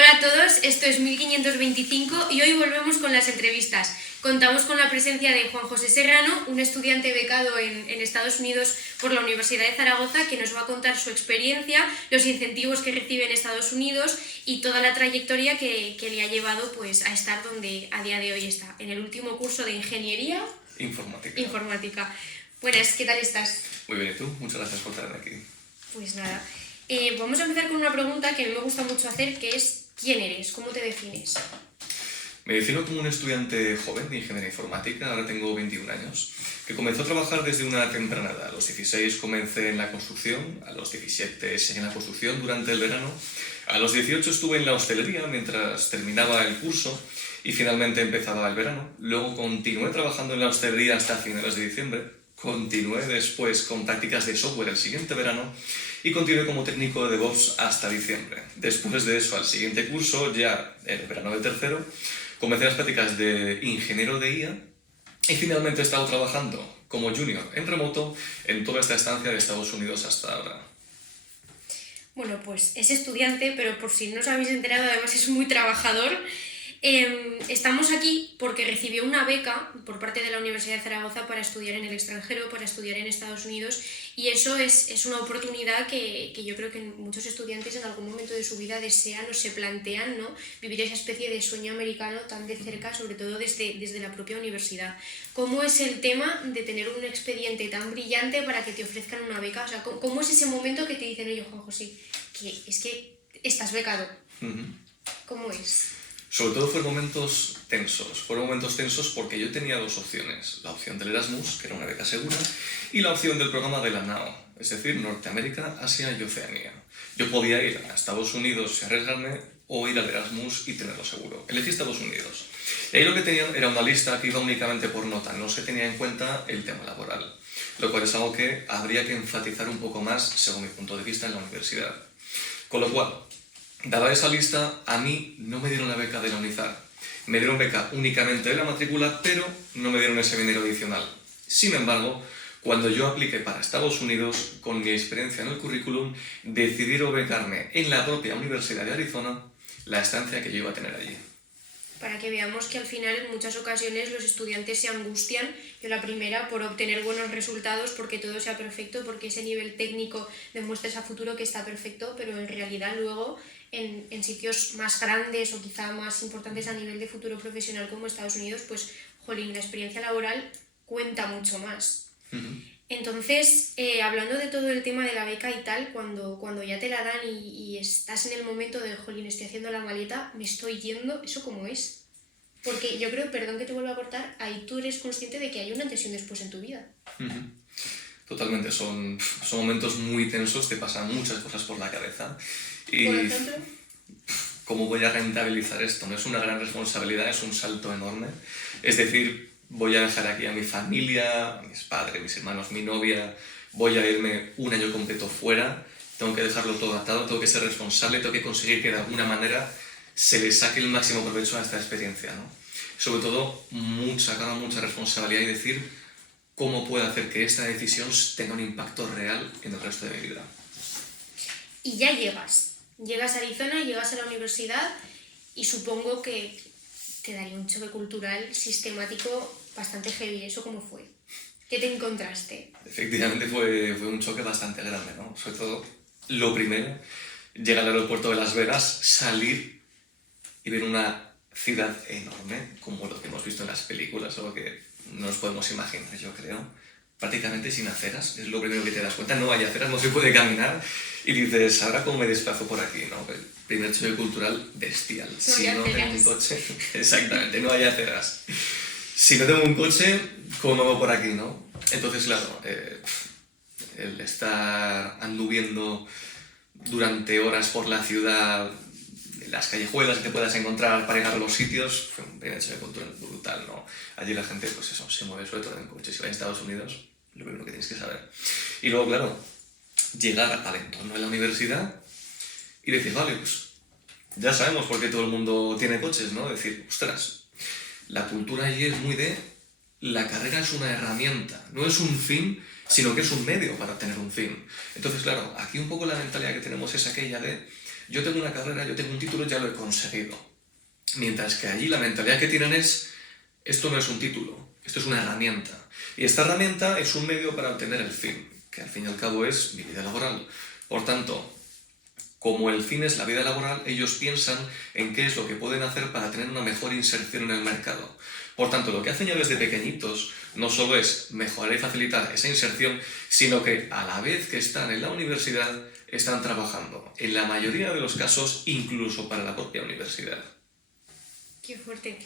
Hola a todos, esto es 1525 y hoy volvemos con las entrevistas. Contamos con la presencia de Juan José Serrano, un estudiante becado en Estados Unidos por la Universidad de Zaragoza, que nos va a contar su experiencia, los incentivos que recibe en Estados Unidos y toda la trayectoria que le ha llevado pues, a estar donde a día de hoy está, en el último curso de Ingeniería Informática. Buenas, ¿qué tal estás? Muy bien, ¿y tú? Muchas gracias por estar aquí. Pues nada, vamos a empezar con una pregunta que a mí me gusta mucho hacer, que es ¿quién eres? ¿Cómo te defines? Me defino como un estudiante joven de Ingeniería Informática, ahora tengo 21 años, que comenzó a trabajar desde una temprana edad. A los 16 comencé en la construcción, a los 17 seguí en la construcción durante el verano, a los 18 estuve en la hostelería mientras terminaba el curso y finalmente empezaba el verano. Luego continué trabajando en la hostelería hasta finales de diciembre, continué después con prácticas de software el siguiente verano y continué como técnico de DevOps hasta diciembre. Después de eso, al siguiente curso, ya en el verano del tercero, comencé las prácticas de ingeniero de IA y finalmente he estado trabajando como junior en remoto en toda esta estancia de Estados Unidos hasta ahora. Bueno, pues es estudiante, pero por si no os habéis enterado, además es muy trabajador. Estamos aquí porque recibió una beca por parte de la Universidad de Zaragoza para estudiar en el extranjero, para estudiar en Estados Unidos, y eso es una oportunidad que yo creo que muchos estudiantes en algún momento de su vida desean o se plantean, ¿no? Vivir esa especie de sueño americano tan de cerca, sobre todo desde la propia universidad. ¿Cómo es el tema de tener un expediente tan brillante para que te ofrezcan una beca? O sea, ¿cómo es ese momento que te dicen, oye, Juan José, que es que estás becado? ¿Cómo es? Sobre todo fueron momentos tensos porque yo tenía dos opciones, la opción del Erasmus, que era una beca segura, y la opción del programa de la NAO, es decir, Norteamérica, Asia y Oceanía. Yo podía ir a Estados Unidos y arriesgarme, o ir al Erasmus y tenerlo seguro. Elegí Estados Unidos. Y ahí lo que tenían era una lista que iba únicamente por nota, no se tenía en cuenta el tema laboral, lo cual es algo que habría que enfatizar un poco más, según mi punto de vista, en la universidad. Con lo cual, dada esa lista, a mí no me dieron la beca de la UNIZAR. Me dieron beca únicamente de la matrícula, pero no me dieron ese dinero adicional. Sin embargo, cuando yo apliqué para Estados Unidos, con mi experiencia en el currículum, decidieron becarme en la propia Universidad de Arizona la estancia que yo iba a tener allí. Para que veamos que al final en muchas ocasiones los estudiantes se angustian, yo la primera, por obtener buenos resultados, porque todo sea perfecto, porque ese nivel técnico demuestres a futuro que está perfecto, pero en realidad luego en sitios más grandes o quizá más importantes a nivel de futuro profesional como Estados Unidos, pues, jolín, la experiencia laboral cuenta mucho más. Entonces, hablando de todo el tema de la beca y tal, cuando ya te la dan y estás en el momento de, jolín, estoy haciendo la maleta, me estoy yendo, ¿eso cómo es? Porque yo creo, perdón que te vuelva a cortar, ahí tú eres consciente de que hay una antes y un después en tu vida. Totalmente, son momentos muy tensos, te pasan muchas cosas por la cabeza. Y ¿Por ejemplo? ¿cómo voy a rentabilizar esto? No es una gran responsabilidad, es un salto enorme. Es decir, voy a dejar aquí a mi familia, a mis padres, mis hermanos, mi novia, voy a irme un año completo fuera, tengo que dejarlo todo atado, tengo que ser responsable, tengo que conseguir que de alguna manera se le saque el máximo provecho a esta experiencia, ¿no? Sobre todo, mucha responsabilidad y decir cómo puedo hacer que esta decisión tenga un impacto real en el resto de mi vida. Y ya llegas a Arizona, llegas a la universidad y supongo que te daría un choque cultural sistemático bastante heavy. ¿Eso cómo fue? ¿Qué te encontraste? Efectivamente fue un choque bastante grande, ¿no? Sobre todo, lo primero, llegar al aeropuerto de Las Vegas, salir y ver una ciudad enorme, como lo que hemos visto en las películas, o lo que no nos podemos imaginar, yo creo. Prácticamente sin aceras, es lo primero que te das cuenta, no hay aceras, no se puede caminar, y dices, ¿ahora cómo me desplazo por aquí? ¿No? El primer choque cultural bestial. Si no tengo un coche, exactamente, no hay aceras. Si no tengo un coche, ¿cómo me voy por aquí, no? Entonces, claro, el estar anduviendo durante horas por la ciudad, las callejuelas que te puedas encontrar para llegar a los sitios, fue un primer choque cultural brutal, ¿no? Allí la gente, pues eso, se mueve sobre todo en coche. Si vas a Estados Unidos, lo primero que tienes que saber. Y luego, claro, llegar al entorno de la universidad y decir, vale, pues ya sabemos por qué todo el mundo tiene coches, ¿no? Decir, ostras, la cultura allí es muy de la carrera es una herramienta, no es un fin, sino que es un medio para tener un fin. Entonces, claro, aquí un poco la mentalidad que tenemos es aquella de yo tengo una carrera, yo tengo un título, ya lo he conseguido. Mientras que allí la mentalidad que tienen es, esto no es un título, esto es una herramienta. Y esta herramienta es un medio para obtener el fin, que al fin y al cabo es mi vida laboral. Por tanto, como el fin es la vida laboral, ellos piensan en qué es lo que pueden hacer para tener una mejor inserción en el mercado. Por tanto, lo que hacen ya desde pequeñitos no solo es mejorar y facilitar esa inserción, sino que a la vez que están en la universidad, están trabajando, en la mayoría de los casos, incluso para la propia universidad. Qué fuerte.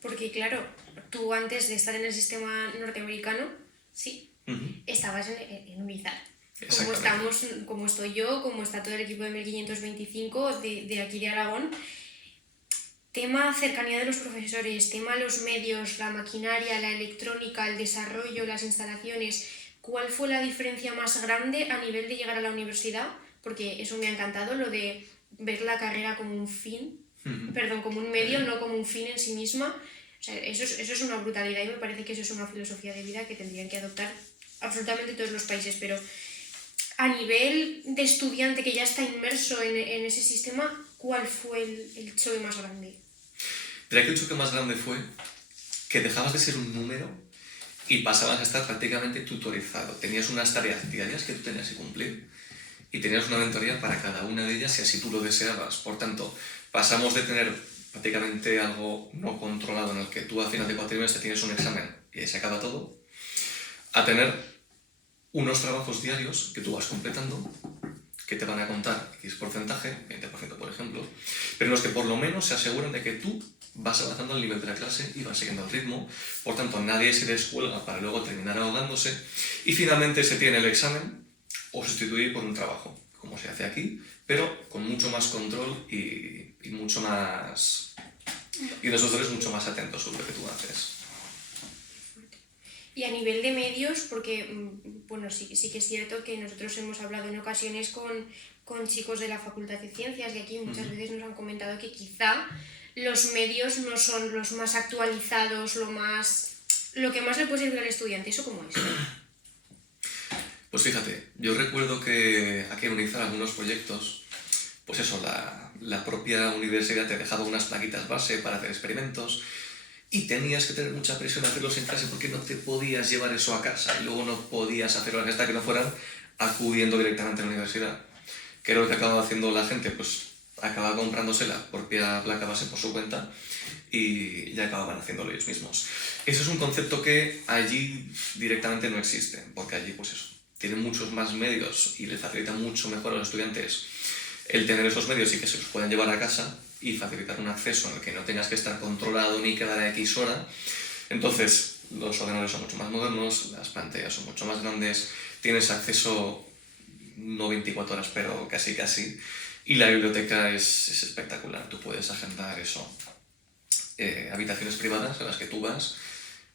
Porque claro, tú antes de estar en el sistema norteamericano, sí, estabas en Unizar. Como estoy yo, como está todo el equipo de 1525 de aquí de Aragón. Tema cercanía de los profesores, tema los medios, la maquinaria, la electrónica, el desarrollo, las instalaciones. ¿Cuál fue la diferencia más grande a nivel de llegar a la universidad? Porque eso me ha encantado, lo de ver la carrera como un fin, como un medio, no como un fin en sí misma. O sea, eso es una brutalidad y me parece que eso es una filosofía de vida que tendrían que adoptar absolutamente todos los países, pero a nivel de estudiante que ya está inmerso en ese sistema, ¿cuál fue el choque más grande? Diría que el choque más grande fue que dejabas de ser un número y pasabas a estar prácticamente tutorizado. Tenías unas tareas diarias que tú tenías que cumplir y tenías una mentoría para cada una de ellas si así tú lo deseabas. Por tanto, pasamos de tener prácticamente algo no controlado en el que tú a final de cuatrimestre tienes un examen y ahí se acaba todo, a tener unos trabajos diarios que tú vas completando, que te van a contar X porcentaje, 20% por ejemplo, pero en los que por lo menos se aseguran de que tú vas avanzando al nivel de la clase y vas siguiendo el ritmo, por tanto nadie se descuelga para luego terminar ahogándose y finalmente se tiene el examen o sustituir por un trabajo, como se hace aquí, pero con mucho más control y mucho más... y los doctores mucho más atentos sobre lo que tú haces. Y a nivel de medios, porque bueno, sí que es cierto que nosotros hemos hablado en ocasiones con chicos de la Facultad de Ciencias y aquí muchas veces nos han comentado que quizá los medios no son los más actualizados, lo que más le puede servir al estudiante. ¿Eso cómo es? Pues fíjate, yo recuerdo que aquí en Unizar algunos proyectos, pues eso, la propia universidad te dejaba unas plaquitas base para hacer experimentos y tenías que tener mucha presión a hacerlos en clase porque no te podías llevar eso a casa y luego no podías hacerlo hasta que no fueran acudiendo directamente a la universidad. ¿Qué era lo que acababa haciendo la gente? Pues acababa comprándose la propia placa base por su cuenta y ya acababan haciéndolo ellos mismos. Eso es un concepto que allí directamente no existe, porque allí pues eso, tienen muchos más medios y les facilita mucho mejor a los estudiantes el tener esos medios y que se los puedan llevar a casa y facilitar un acceso en el que no tengas que estar controlado ni quedar a X hora. Entonces, los ordenadores son mucho más modernos, las pantallas son mucho más grandes, tienes acceso no 24 horas, pero casi, y la biblioteca es espectacular. Tú puedes agendar eso, habitaciones privadas en las que tú vas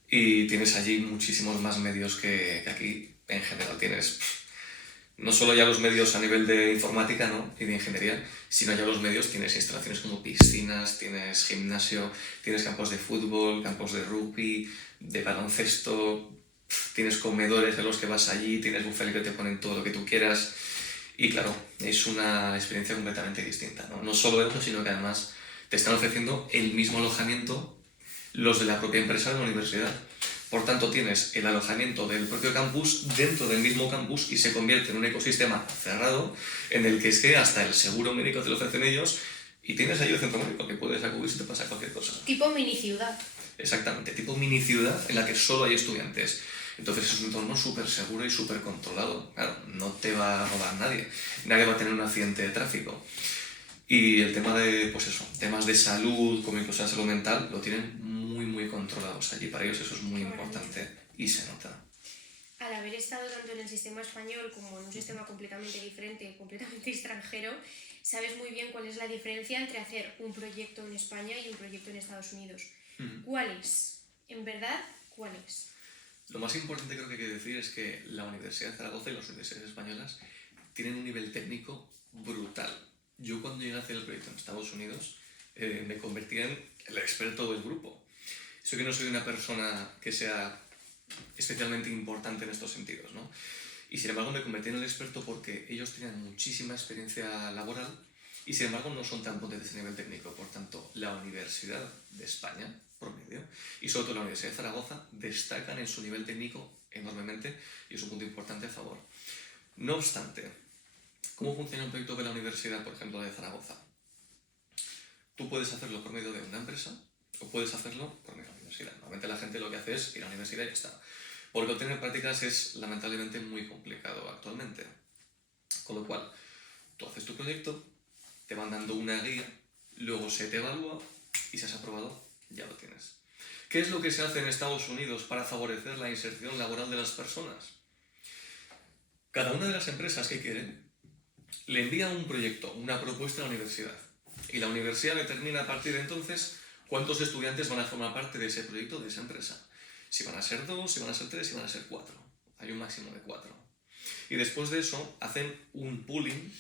y tienes allí muchísimos más medios que aquí en general tienes. No solo ya los medios a nivel de informática, ¿no?, y de ingeniería, sino ya los medios, tienes instalaciones como piscinas, tienes gimnasio, tienes campos de fútbol, campos de rugby, de baloncesto, tienes comedores en los que vas allí, tienes buffet que te ponen todo lo que tú quieras y claro, es una experiencia completamente distinta, ¿no? No solo eso, sino que además te están ofreciendo el mismo alojamiento los de la propia empresa de la universidad. Por tanto, tienes el alojamiento del propio campus dentro del mismo campus y se convierte en un ecosistema cerrado en el que es que hasta el seguro médico te lo ofrecen ellos y tienes ahí el centro médico que puedes acudir si te pasa cualquier cosa. Tipo mini ciudad. Exactamente, tipo mini ciudad en la que solo hay estudiantes. Entonces es un entorno súper seguro y súper controlado. Claro, no te va a robar nadie, nadie va a tener un accidente de tráfico. Y el tema de, pues eso, temas de salud, como incluso la salud mental, lo tienen muy controlados allí. Para ellos eso es muy importante y se nota. Al haber estado tanto en el sistema español como en un sistema completamente diferente, completamente extranjero, sabes muy bien cuál es la diferencia entre hacer un proyecto en España y un proyecto en Estados Unidos. ¿Cuál es? En verdad, ¿cuál es? Lo más importante creo que hay que decir es que la Universidad de Zaragoza y las universidades españolas tienen un nivel técnico brutal. Yo cuando llegué a hacer el proyecto en Estados Unidos me convertí en el experto del grupo. Eso que no soy una persona que sea especialmente importante en estos sentidos, ¿no? Y sin embargo me convertí en el experto porque ellos tenían muchísima experiencia laboral y sin embargo no son tan potentes a nivel técnico. Por tanto, la Universidad de España, promedio, y sobre todo la Universidad de Zaragoza, destacan en su nivel técnico enormemente y es un punto importante a favor. No obstante, ¿cómo funciona un proyecto de la Universidad, por ejemplo, de Zaragoza? Tú puedes hacerlo por medio de una empresa o puedes hacerlo por medio de la universidad. Normalmente la gente lo que hace es ir a la universidad y ya está. Porque obtener prácticas es lamentablemente muy complicado actualmente. Con lo cual, tú haces tu proyecto, te van dando una guía, luego se te evalúa y si has aprobado, ya lo tienes. ¿Qué es lo que se hace en Estados Unidos para favorecer la inserción laboral de las personas? Cada una de las empresas que quieren le envía un proyecto, una propuesta a la universidad. Y la universidad determina a partir de entonces cuántos estudiantes van a formar parte de ese proyecto, de esa empresa. Si van a ser 2, si van a ser 3, si van a ser 4. Hay un máximo de 4. Y después de eso hacen un pooling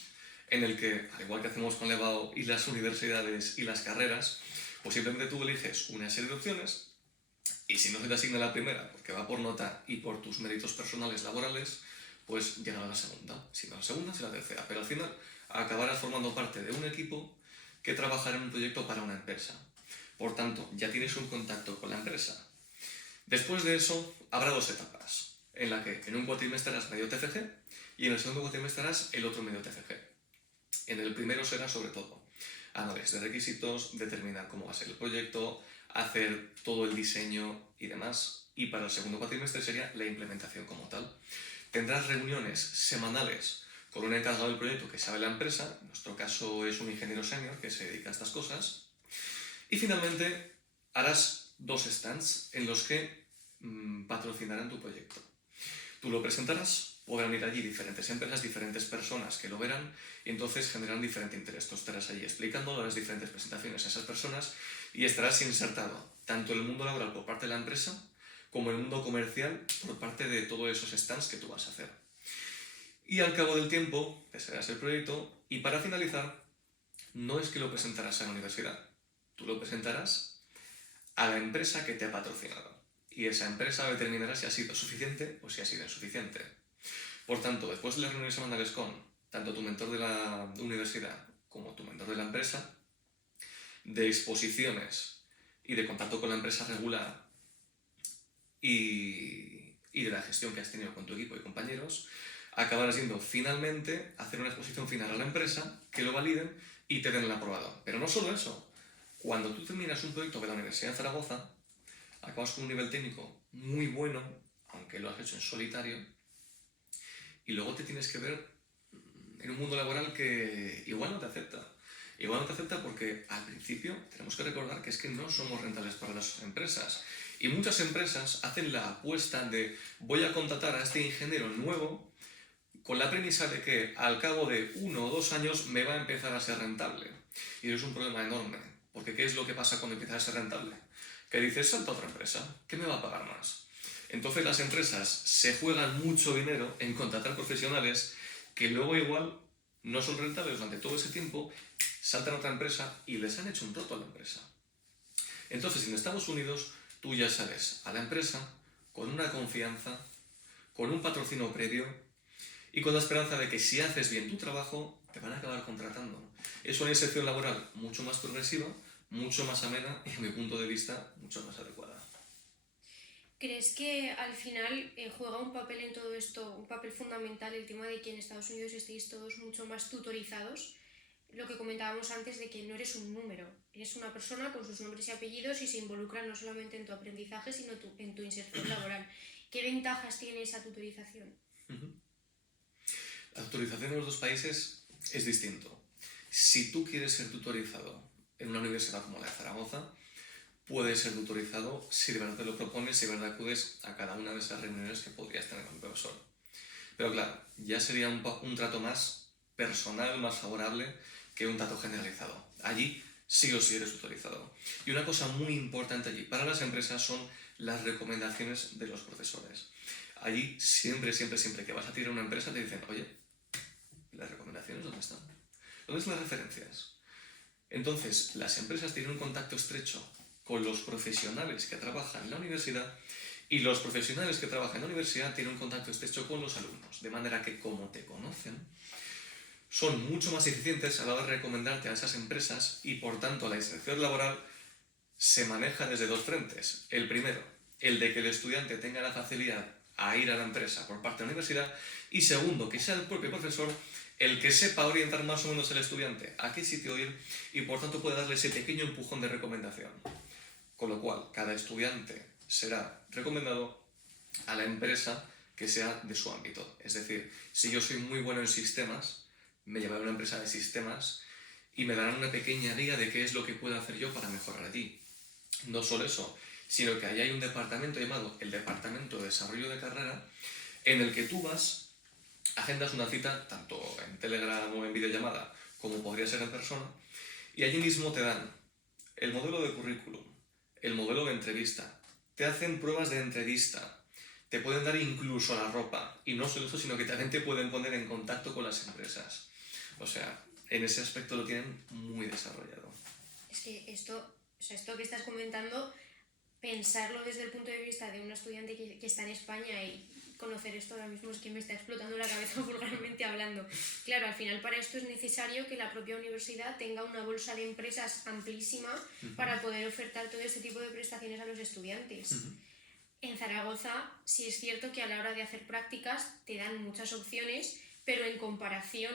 en el que, al igual que hacemos con Levao y las universidades y las carreras, pues simplemente tú eliges una serie de opciones y si no se te asigna la primera, porque va por nota y por tus méritos personales laborales, pues llegará a la segunda. Si no a la segunda, si la tercera. Pero al final acabarás formando parte de un equipo que trabajará en un proyecto para una empresa. Por tanto, ya tienes un contacto con la empresa. Después de eso, habrá 2 etapas, en la que en un cuatrimestre harás medio TFG y en el segundo cuatrimestre harás el otro medio TFG. En el primero será sobre todo análisis de requisitos, determinar cómo va a ser el proyecto, hacer todo el diseño y demás. Y para el segundo cuatrimestre sería la implementación como tal. Tendrás reuniones semanales con un encargado del proyecto que sabe la empresa, en nuestro caso es un ingeniero senior que se dedica a estas cosas, y finalmente harás 2 stands en los que patrocinarán tu proyecto. Tú lo presentarás, podrán ir allí diferentes empresas, diferentes personas que lo verán y entonces generarán diferente interés. Tú estarás allí explicando las diferentes presentaciones a esas personas y estarás insertado tanto en el mundo laboral por parte de la empresa como en el mundo comercial por parte de todos esos stands que tú vas a hacer. Y al cabo del tiempo, presentarás el proyecto y para finalizar, no es que lo presentarás a la universidad, tú lo presentarás a la empresa que te ha patrocinado. Y esa empresa determinará si ha sido suficiente o si ha sido insuficiente. Por tanto, después de las reuniones semanales con tanto tu mentor de la universidad como tu mentor de la empresa, de exposiciones y de contacto con la empresa regular y de la gestión que has tenido con tu equipo y compañeros, acabarás yendo finalmente a hacer una exposición final a la empresa, que lo validen y te den el aprobado. Pero no solo eso, cuando tú terminas un proyecto de la Universidad de Zaragoza, acabas con un nivel técnico muy bueno, aunque lo has hecho en solitario, y luego te tienes que ver en un mundo laboral que igual no te acepta. Igual no te acepta porque al principio tenemos que recordar que es que no somos rentables para las empresas. Y muchas empresas hacen la apuesta de voy a contratar a este ingeniero nuevo con la premisa de que al cabo de 1 o 2 años me va a empezar a ser rentable. Y eso es un problema enorme, porque ¿qué es lo que pasa cuando empieza a ser rentable? Que dices, salta a otra empresa, ¿qué me va a pagar más? Entonces las empresas se juegan mucho dinero en contratar profesionales que luego igual no son rentables durante todo ese tiempo, saltan a otra empresa y les han hecho un roto a la empresa. Entonces en Estados Unidos tú ya sales a la empresa con una confianza, con un patrocinio previo y con la esperanza de que si haces bien tu trabajo te van a acabar contratando. Es una inserción laboral mucho más progresiva, mucho más amena y, a mi punto de vista, mucho más adecuada. ¿Crees que al final juega un papel en todo esto, un papel fundamental, el tema de que en Estados Unidos estéis todos mucho más tutorizados? Lo que comentábamos antes de que no eres un número, eres una persona con sus nombres y apellidos y se involucra no solamente en tu aprendizaje, sino en tu inserción laboral. ¿Qué ventajas tiene esa tutorización? La tutorización en los 2 países es distinto. Si tú quieres ser tutorizado en una universidad como la de Zaragoza, puedes ser tutorizado si de verdad te lo propones, si de verdad acudes a cada una de esas reuniones que podrías tener con un profesor. Pero claro, ya sería un trato más personal, más favorable que un trato generalizado. Allí sí o sí eres tutorizado. Y una cosa muy importante allí para las empresas son las recomendaciones de los profesores. Allí siempre que vas a tirar una empresa te dicen, oye, ¿las recomendaciones dónde están? ¿Dónde están las referencias? Entonces, las empresas tienen un contacto estrecho con los profesionales que trabajan en la universidad y los profesionales que trabajan en la universidad tienen un contacto estrecho con los alumnos, de manera que como te conocen, son mucho más eficientes a la hora de recomendarte a esas empresas y por tanto la inserción laboral se maneja desde dos frentes. El primero, el de que el estudiante tenga la facilidad a ir a la empresa por parte de la universidad, y segundo, que sea el propio profesor el que sepa orientar más o menos al estudiante a qué sitio ir y por tanto puede darle ese pequeño empujón de recomendación. Con lo cual, cada estudiante será recomendado a la empresa que sea de su ámbito. Es decir, si yo soy muy bueno en sistemas, me llevaré a una empresa de sistemas y me darán una pequeña guía de qué es lo que puedo hacer yo para mejorar allí. No solo eso, sino que allí hay un departamento llamado el Departamento de Desarrollo de Carrera, en el que tú vas, agendas una cita, tanto en Telegram o en videollamada, como podría ser en persona, y allí mismo te dan el modelo de currículum, el modelo de entrevista, te hacen pruebas de entrevista, te pueden dar incluso la ropa, y no solo eso, sino que también te pueden poner en contacto con las empresas. O sea, en ese aspecto lo tienen muy desarrollado. Es que esto que estás comentando, pensarlo desde el punto de vista de un estudiante que está en España y conocer esto ahora mismo es que me está explotando la cabeza vulgarmente hablando. Claro, al final para esto es necesario que la propia universidad tenga una bolsa de empresas amplísima para poder ofertar todo este tipo de prestaciones a los estudiantes. En Zaragoza sí es cierto que a la hora de hacer prácticas te dan muchas opciones, pero en comparación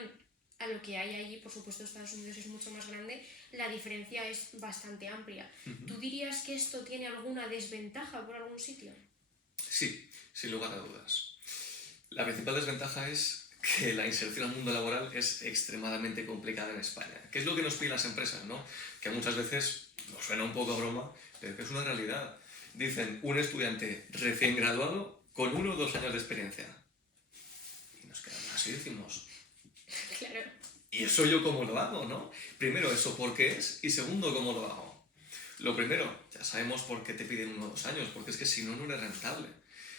a lo que hay allí, por supuesto Estados Unidos es mucho más grande, la diferencia es bastante amplia. ¿Tú dirías que esto tiene alguna desventaja por algún sitio? Sí, sin lugar a dudas. La principal desventaja es que la inserción al mundo laboral es extremadamente complicada en España. ¿Qué es lo que nos piden las empresas, no? Que muchas veces nos suena un poco a broma, pero que es una realidad. Dicen, un estudiante recién graduado con 1 o 2 años de experiencia. Y nos quedamos así y decimos... Claro. ¿Y eso yo cómo lo hago, no? Primero, ¿eso por qué es? Y segundo, ¿cómo lo hago? Lo primero, ya sabemos por qué te piden 1 o 2 años, porque es que si no, no eres rentable.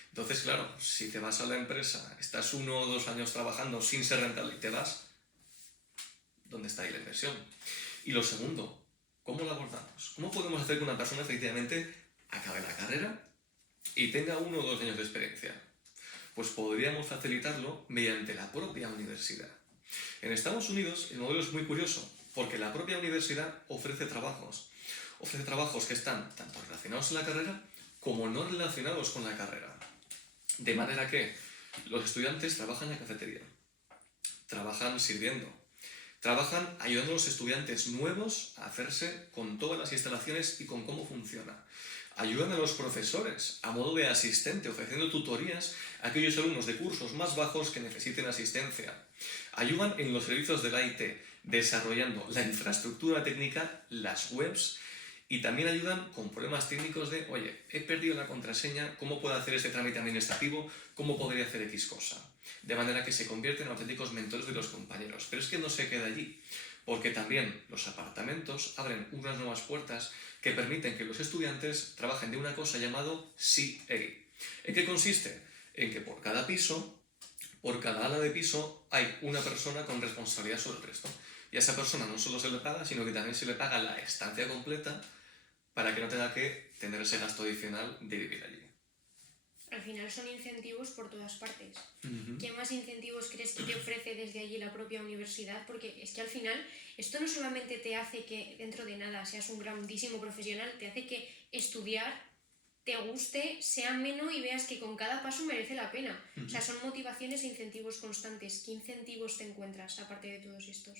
Entonces, claro, si te vas a la empresa, estás 1 o 2 años trabajando sin ser rentable y te vas, ¿dónde está ahí la inversión? Y lo segundo, ¿cómo lo abordamos? ¿Cómo podemos hacer que una persona efectivamente acabe la carrera y tenga 1 o 2 años de experiencia? Pues podríamos facilitarlo mediante la propia universidad. En Estados Unidos el modelo es muy curioso, porque la propia universidad ofrece trabajos. Ofrece trabajos que están tanto relacionados con la carrera como no relacionados con la carrera. De manera que los estudiantes trabajan en la cafetería, trabajan sirviendo, trabajan ayudando a los estudiantes nuevos a hacerse con todas las instalaciones y con cómo funciona. Ayudan a los profesores a modo de asistente, ofreciendo tutorías a aquellos alumnos de cursos más bajos que necesiten asistencia. Ayudan en los servicios del IT, desarrollando la infraestructura técnica, las webs, y también ayudan con problemas técnicos de, oye, he perdido la contraseña, ¿cómo puedo hacer este trámite administrativo? ¿Cómo podría hacer X cosa? De manera que se convierten en auténticos mentores de los compañeros. Pero es que no se queda allí, porque también los apartamentos abren unas nuevas puertas que permiten que los estudiantes trabajen de una cosa llamado CA. ¿En qué consiste? En que por cada piso, por cada ala de piso, hay una persona con responsabilidad sobre el resto. Y a esa persona no solo se le paga, sino que también se le paga la estancia completa para que no tenga que tener ese gasto adicional de vivir allí. Al final son incentivos por todas partes. ¿Qué más incentivos crees que te ofrece desde allí la propia universidad? Porque es que al final esto no solamente te hace que dentro de nada seas un grandísimo profesional, te hace que estudiar te guste, sea ameno y veas que con cada paso merece la pena. O sea, son motivaciones e incentivos constantes. ¿Qué incentivos te encuentras aparte de todos estos?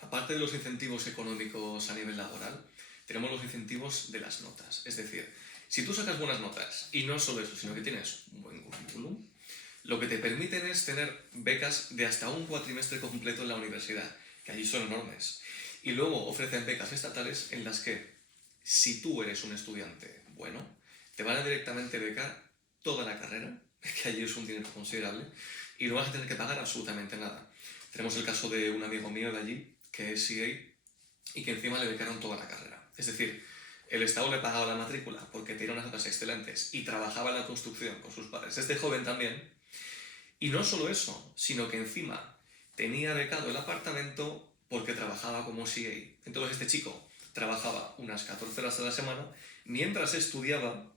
Aparte de los incentivos económicos a nivel laboral, tenemos los incentivos de las notas. Es decir, si tú sacas buenas notas, y no solo eso, sino que tienes un buen currículum, lo que te permiten es tener becas de hasta un cuatrimestre completo en la universidad, que allí son enormes. Y luego ofrecen becas estatales en las que, si tú eres un estudiante bueno, te van a directamente becar toda la carrera, que allí es un dinero considerable, y no vas a tener que pagar absolutamente nada. Tenemos el caso de un amigo mío de allí, que es CA, y que encima le becaron toda la carrera. Es decir, el Estado le pagaba la matrícula porque tenía unas notas excelentes y trabajaba en la construcción con sus padres. Este joven también. Y no solo eso, sino que encima tenía becado el apartamento porque trabajaba como CA. Entonces este chico trabajaba unas 14 horas a la semana mientras estudiaba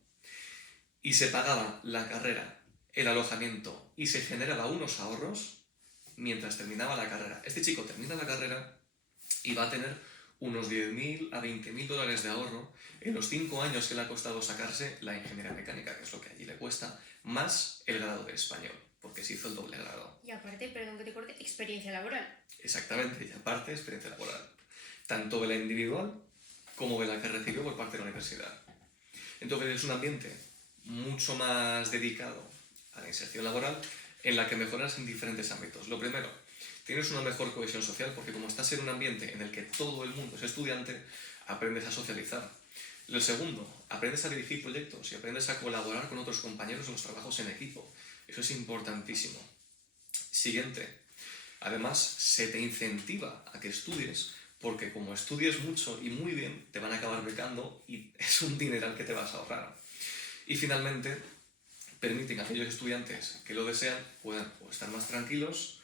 y se pagaba la carrera, el alojamiento y se generaba unos ahorros mientras terminaba la carrera. Este chico termina la carrera y va a tener unos 10.000 a 20.000 dólares de ahorro en los 5 años que le ha costado sacarse la ingeniería mecánica, que es lo que allí le cuesta, más el grado de español, porque se hizo el doble grado. Y aparte, perdón que te corte, experiencia laboral. Exactamente, y aparte experiencia laboral, tanto de la individual como de la que recibió por parte de la universidad. Entonces es un ambiente mucho más dedicado a la inserción laboral en la que mejoras en diferentes ámbitos. Lo primero, tienes una mejor cohesión social porque como estás en un ambiente en el que todo el mundo es estudiante, aprendes a socializar. Lo segundo, aprendes a dirigir proyectos y aprendes a colaborar con otros compañeros en los trabajos en equipo. Eso es importantísimo. Siguiente, además se te incentiva a que estudies porque como estudies mucho y muy bien, te van a acabar becando y es un dineral que te vas a ahorrar. Y finalmente, permiten a aquellos estudiantes que lo desean puedan o estar más tranquilos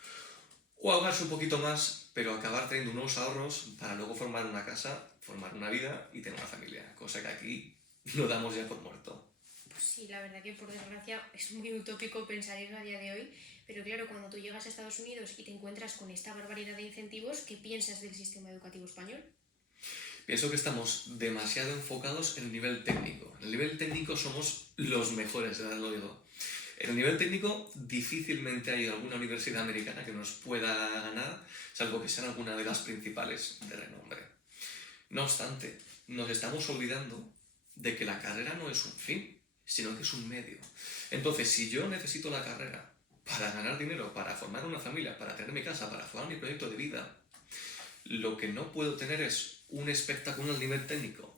o ahogarse un poquito más, pero acabar teniendo unos ahorros para luego formar una casa, formar una vida y tener una familia, cosa que aquí lo damos ya por muerto. Pues sí, la verdad que por desgracia es muy utópico pensar eso a día de hoy, pero claro, cuando tú llegas a Estados Unidos y te encuentras con esta barbaridad de incentivos, ¿qué piensas del sistema educativo español? Pienso que estamos demasiado enfocados en el nivel técnico. En el nivel técnico somos los mejores, ya lo digo. En el nivel técnico difícilmente hay alguna universidad americana que nos pueda ganar, salvo que sean alguna de las principales de renombre. No obstante, nos estamos olvidando de que la carrera no es un fin, sino que es un medio. Entonces, si yo necesito la carrera para ganar dinero, para formar una familia, para tener mi casa, para formar mi proyecto de vida, lo que no puedo tener es un espectáculo al nivel técnico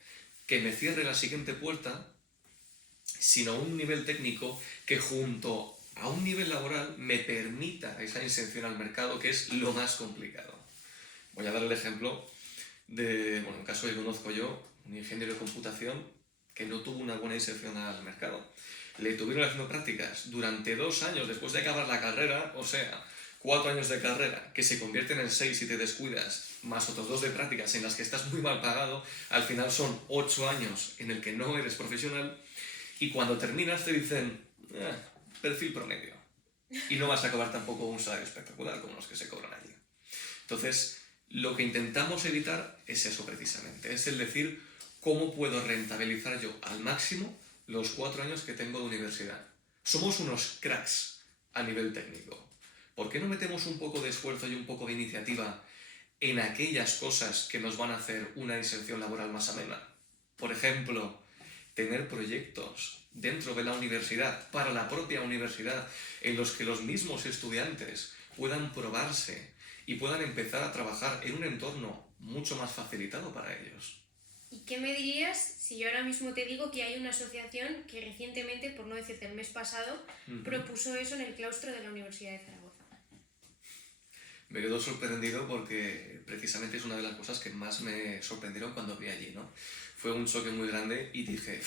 que me cierre la siguiente puerta, sino un nivel técnico que junto a un nivel laboral me permita esa inserción al mercado, que es lo más complicado. Voy a dar el ejemplo de, un caso que conozco yo, un ingeniero de computación que no tuvo una buena inserción al mercado. Le tuvieron haciendo prácticas durante 2 años después de acabar la carrera, o sea, 4 años de carrera, que se convierten en 6 si te descuidas, más otros 2 de prácticas en las que estás muy mal pagado, al final son 8 años en el que no eres profesional, y cuando terminas te dicen, perfil promedio, y no vas a cobrar tampoco un salario espectacular como los que se cobran allí. Entonces, lo que intentamos evitar es eso precisamente, es el decir, ¿cómo puedo rentabilizar yo al máximo los 4 años que tengo de universidad? Somos unos cracks a nivel técnico. ¿Por qué no metemos un poco de esfuerzo y un poco de iniciativa en aquellas cosas que nos van a hacer una inserción laboral más amena? Por ejemplo, tener proyectos dentro de la universidad, para la propia universidad, en los que los mismos estudiantes puedan probarse y puedan empezar a trabajar en un entorno mucho más facilitado para ellos. ¿Y qué me dirías si yo ahora mismo te digo que hay una asociación que recientemente, por no decirte el mes pasado, propuso eso en el claustro de la Universidad de Zaragoza? Me quedo sorprendido porque precisamente es una de las cosas que más me sorprendieron cuando vi allí, ¿no? Fue un choque muy grande y dije,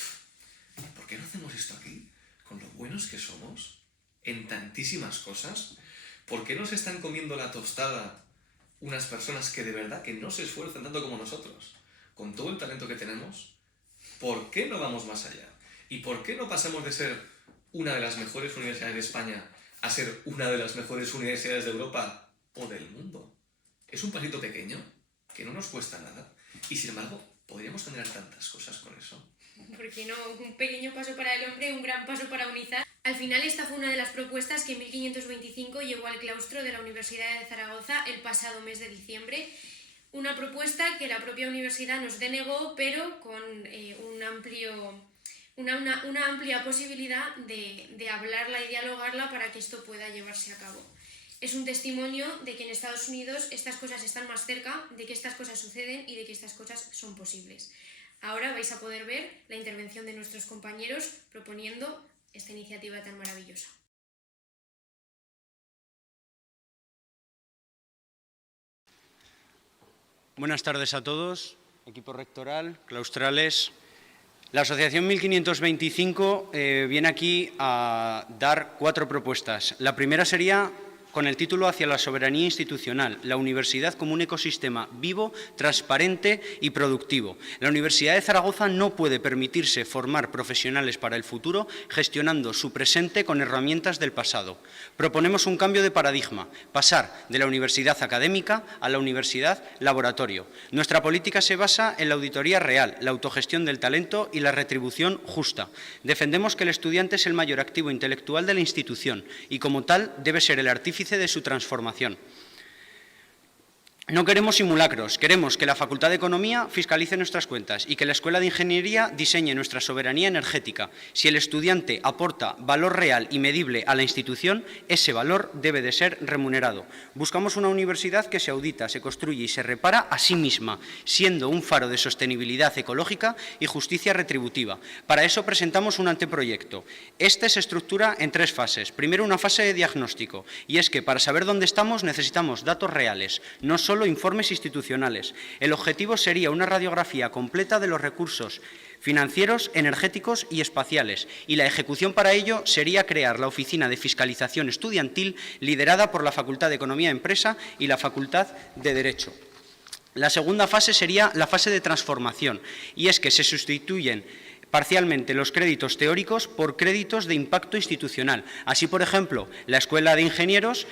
¿por qué no hacemos esto aquí? Con lo buenos que somos, en tantísimas cosas, ¿por qué nos están comiendo la tostada unas personas que de verdad que no se esfuerzan tanto como nosotros? Con todo el talento que tenemos, ¿por qué no vamos más allá? ¿Y por qué no pasamos de ser una de las mejores universidades de España a ser una de las mejores universidades de Europa o del mundo? Es un pasito pequeño, que no nos cuesta nada, y sin embargo, podríamos tener tantas cosas con eso. ¿Por qué no? Un pequeño paso para el hombre, un gran paso para UNIZAR. Al final esta fue una de las propuestas que en 1525 llevó al claustro de la Universidad de Zaragoza el pasado mes de diciembre. Una propuesta que la propia universidad nos denegó, pero con una amplia posibilidad de hablarla y dialogarla para que esto pueda llevarse a cabo. Es un testimonio de que en Estados Unidos estas cosas están más cerca, de que estas cosas suceden y de que estas cosas son posibles. Ahora vais a poder ver la intervención de nuestros compañeros proponiendo esta iniciativa tan maravillosa. Buenas tardes a todos, equipo rectoral, claustrales. La Asociación 1525 viene aquí a dar 4 propuestas. La primera sería con el título Hacia la soberanía institucional, la universidad como un ecosistema vivo, transparente y productivo. La Universidad de Zaragoza no puede permitirse formar profesionales para el futuro gestionando su presente con herramientas del pasado. Proponemos un cambio de paradigma, pasar de la universidad académica a la universidad laboratorio. Nuestra política se basa en la auditoría real, la autogestión del talento y la retribución justa. Defendemos que el estudiante es el mayor activo intelectual de la institución y, como tal, debe ser el artífice de su transformación. No queremos simulacros, queremos que la Facultad de Economía fiscalice nuestras cuentas y que la Escuela de Ingeniería diseñe nuestra soberanía energética. Si el estudiante aporta valor real y medible a la institución, ese valor debe de ser remunerado. Buscamos una universidad que se audita, se construye y se repara a sí misma, siendo un faro de sostenibilidad ecológica y justicia retributiva. Para eso presentamos un anteproyecto. Este se estructura en 3 fases. Primero, una fase de diagnóstico, y es que para saber dónde estamos necesitamos datos reales, no solo informes institucionales. El objetivo sería una radiografía completa de los recursos financieros, energéticos y espaciales, y la ejecución para ello sería crear la Oficina de Fiscalización Estudiantil liderada por la Facultad de Economía e Empresa y la Facultad de Derecho. La segunda fase sería la fase de transformación, y es que se sustituyen parcialmente los créditos teóricos por créditos de impacto institucional. Así, por ejemplo, la Escuela de Ingenieros,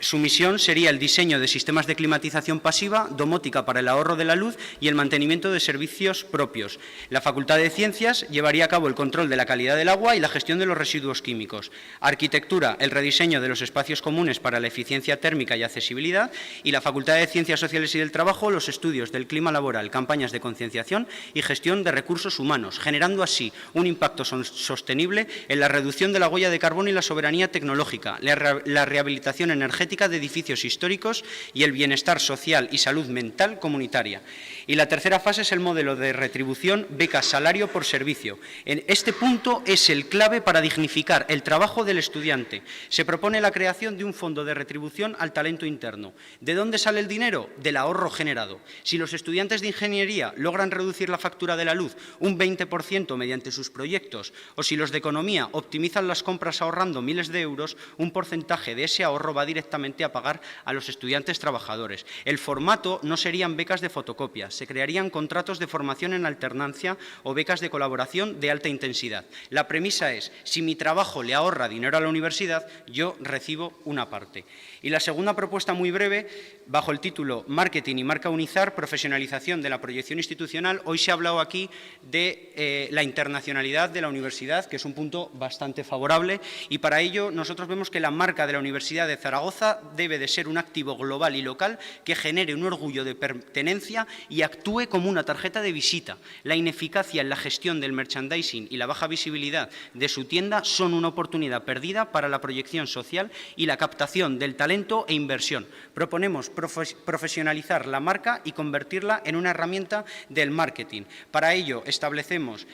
su misión sería el diseño de sistemas de climatización pasiva, domótica para el ahorro de la luz y el mantenimiento de servicios propios. La Facultad de Ciencias llevaría a cabo el control de la calidad del agua y la gestión de los residuos químicos. Arquitectura, el rediseño de los espacios comunes para la eficiencia térmica y accesibilidad. Y la Facultad de Ciencias Sociales y del Trabajo, los estudios del clima laboral, campañas de concienciación y gestión de recursos humanos, generando así un impacto sostenible en la reducción de la huella de carbono y la soberanía tecnológica, la rehabilitación energética de edificios históricos y el bienestar social y salud mental comunitaria. Y la tercera fase es el modelo de retribución beca-salario por servicio. En este punto es el clave para dignificar el trabajo del estudiante. Se propone la creación de un fondo de retribución al talento interno. ¿De dónde sale el dinero? Del ahorro generado. Si los estudiantes de ingeniería logran reducir la factura de la luz un 20% mediante sus proyectos, o si los de economía optimizan las compras ahorrando miles de euros, un porcentaje de ese ahorro va directamente a pagar a los estudiantes trabajadores. El formato no serían becas de fotocopia, se crearían contratos de formación en alternancia o becas de colaboración de alta intensidad. La premisa es, si mi trabajo le ahorra dinero a la universidad, yo recibo una parte. Y la segunda propuesta, muy breve, bajo el título Marketing y marca unizar, profesionalización de la proyección institucional. Hoy se ha hablado aquí de la internacionalidad de la universidad, que es un punto bastante favorable, y para ello nosotros vemos que la marca de la Universidad de Zaragoza debe de ser un activo global y local que genere un orgullo de pertenencia y actúe como una tarjeta de visita. La ineficacia en la gestión del merchandising y la baja visibilidad de su tienda son una oportunidad perdida para la proyección social y la captación del talento e inversión. Proponemos profesionalizar la marca y convertirla en una herramienta del marketing. Para ello establecemos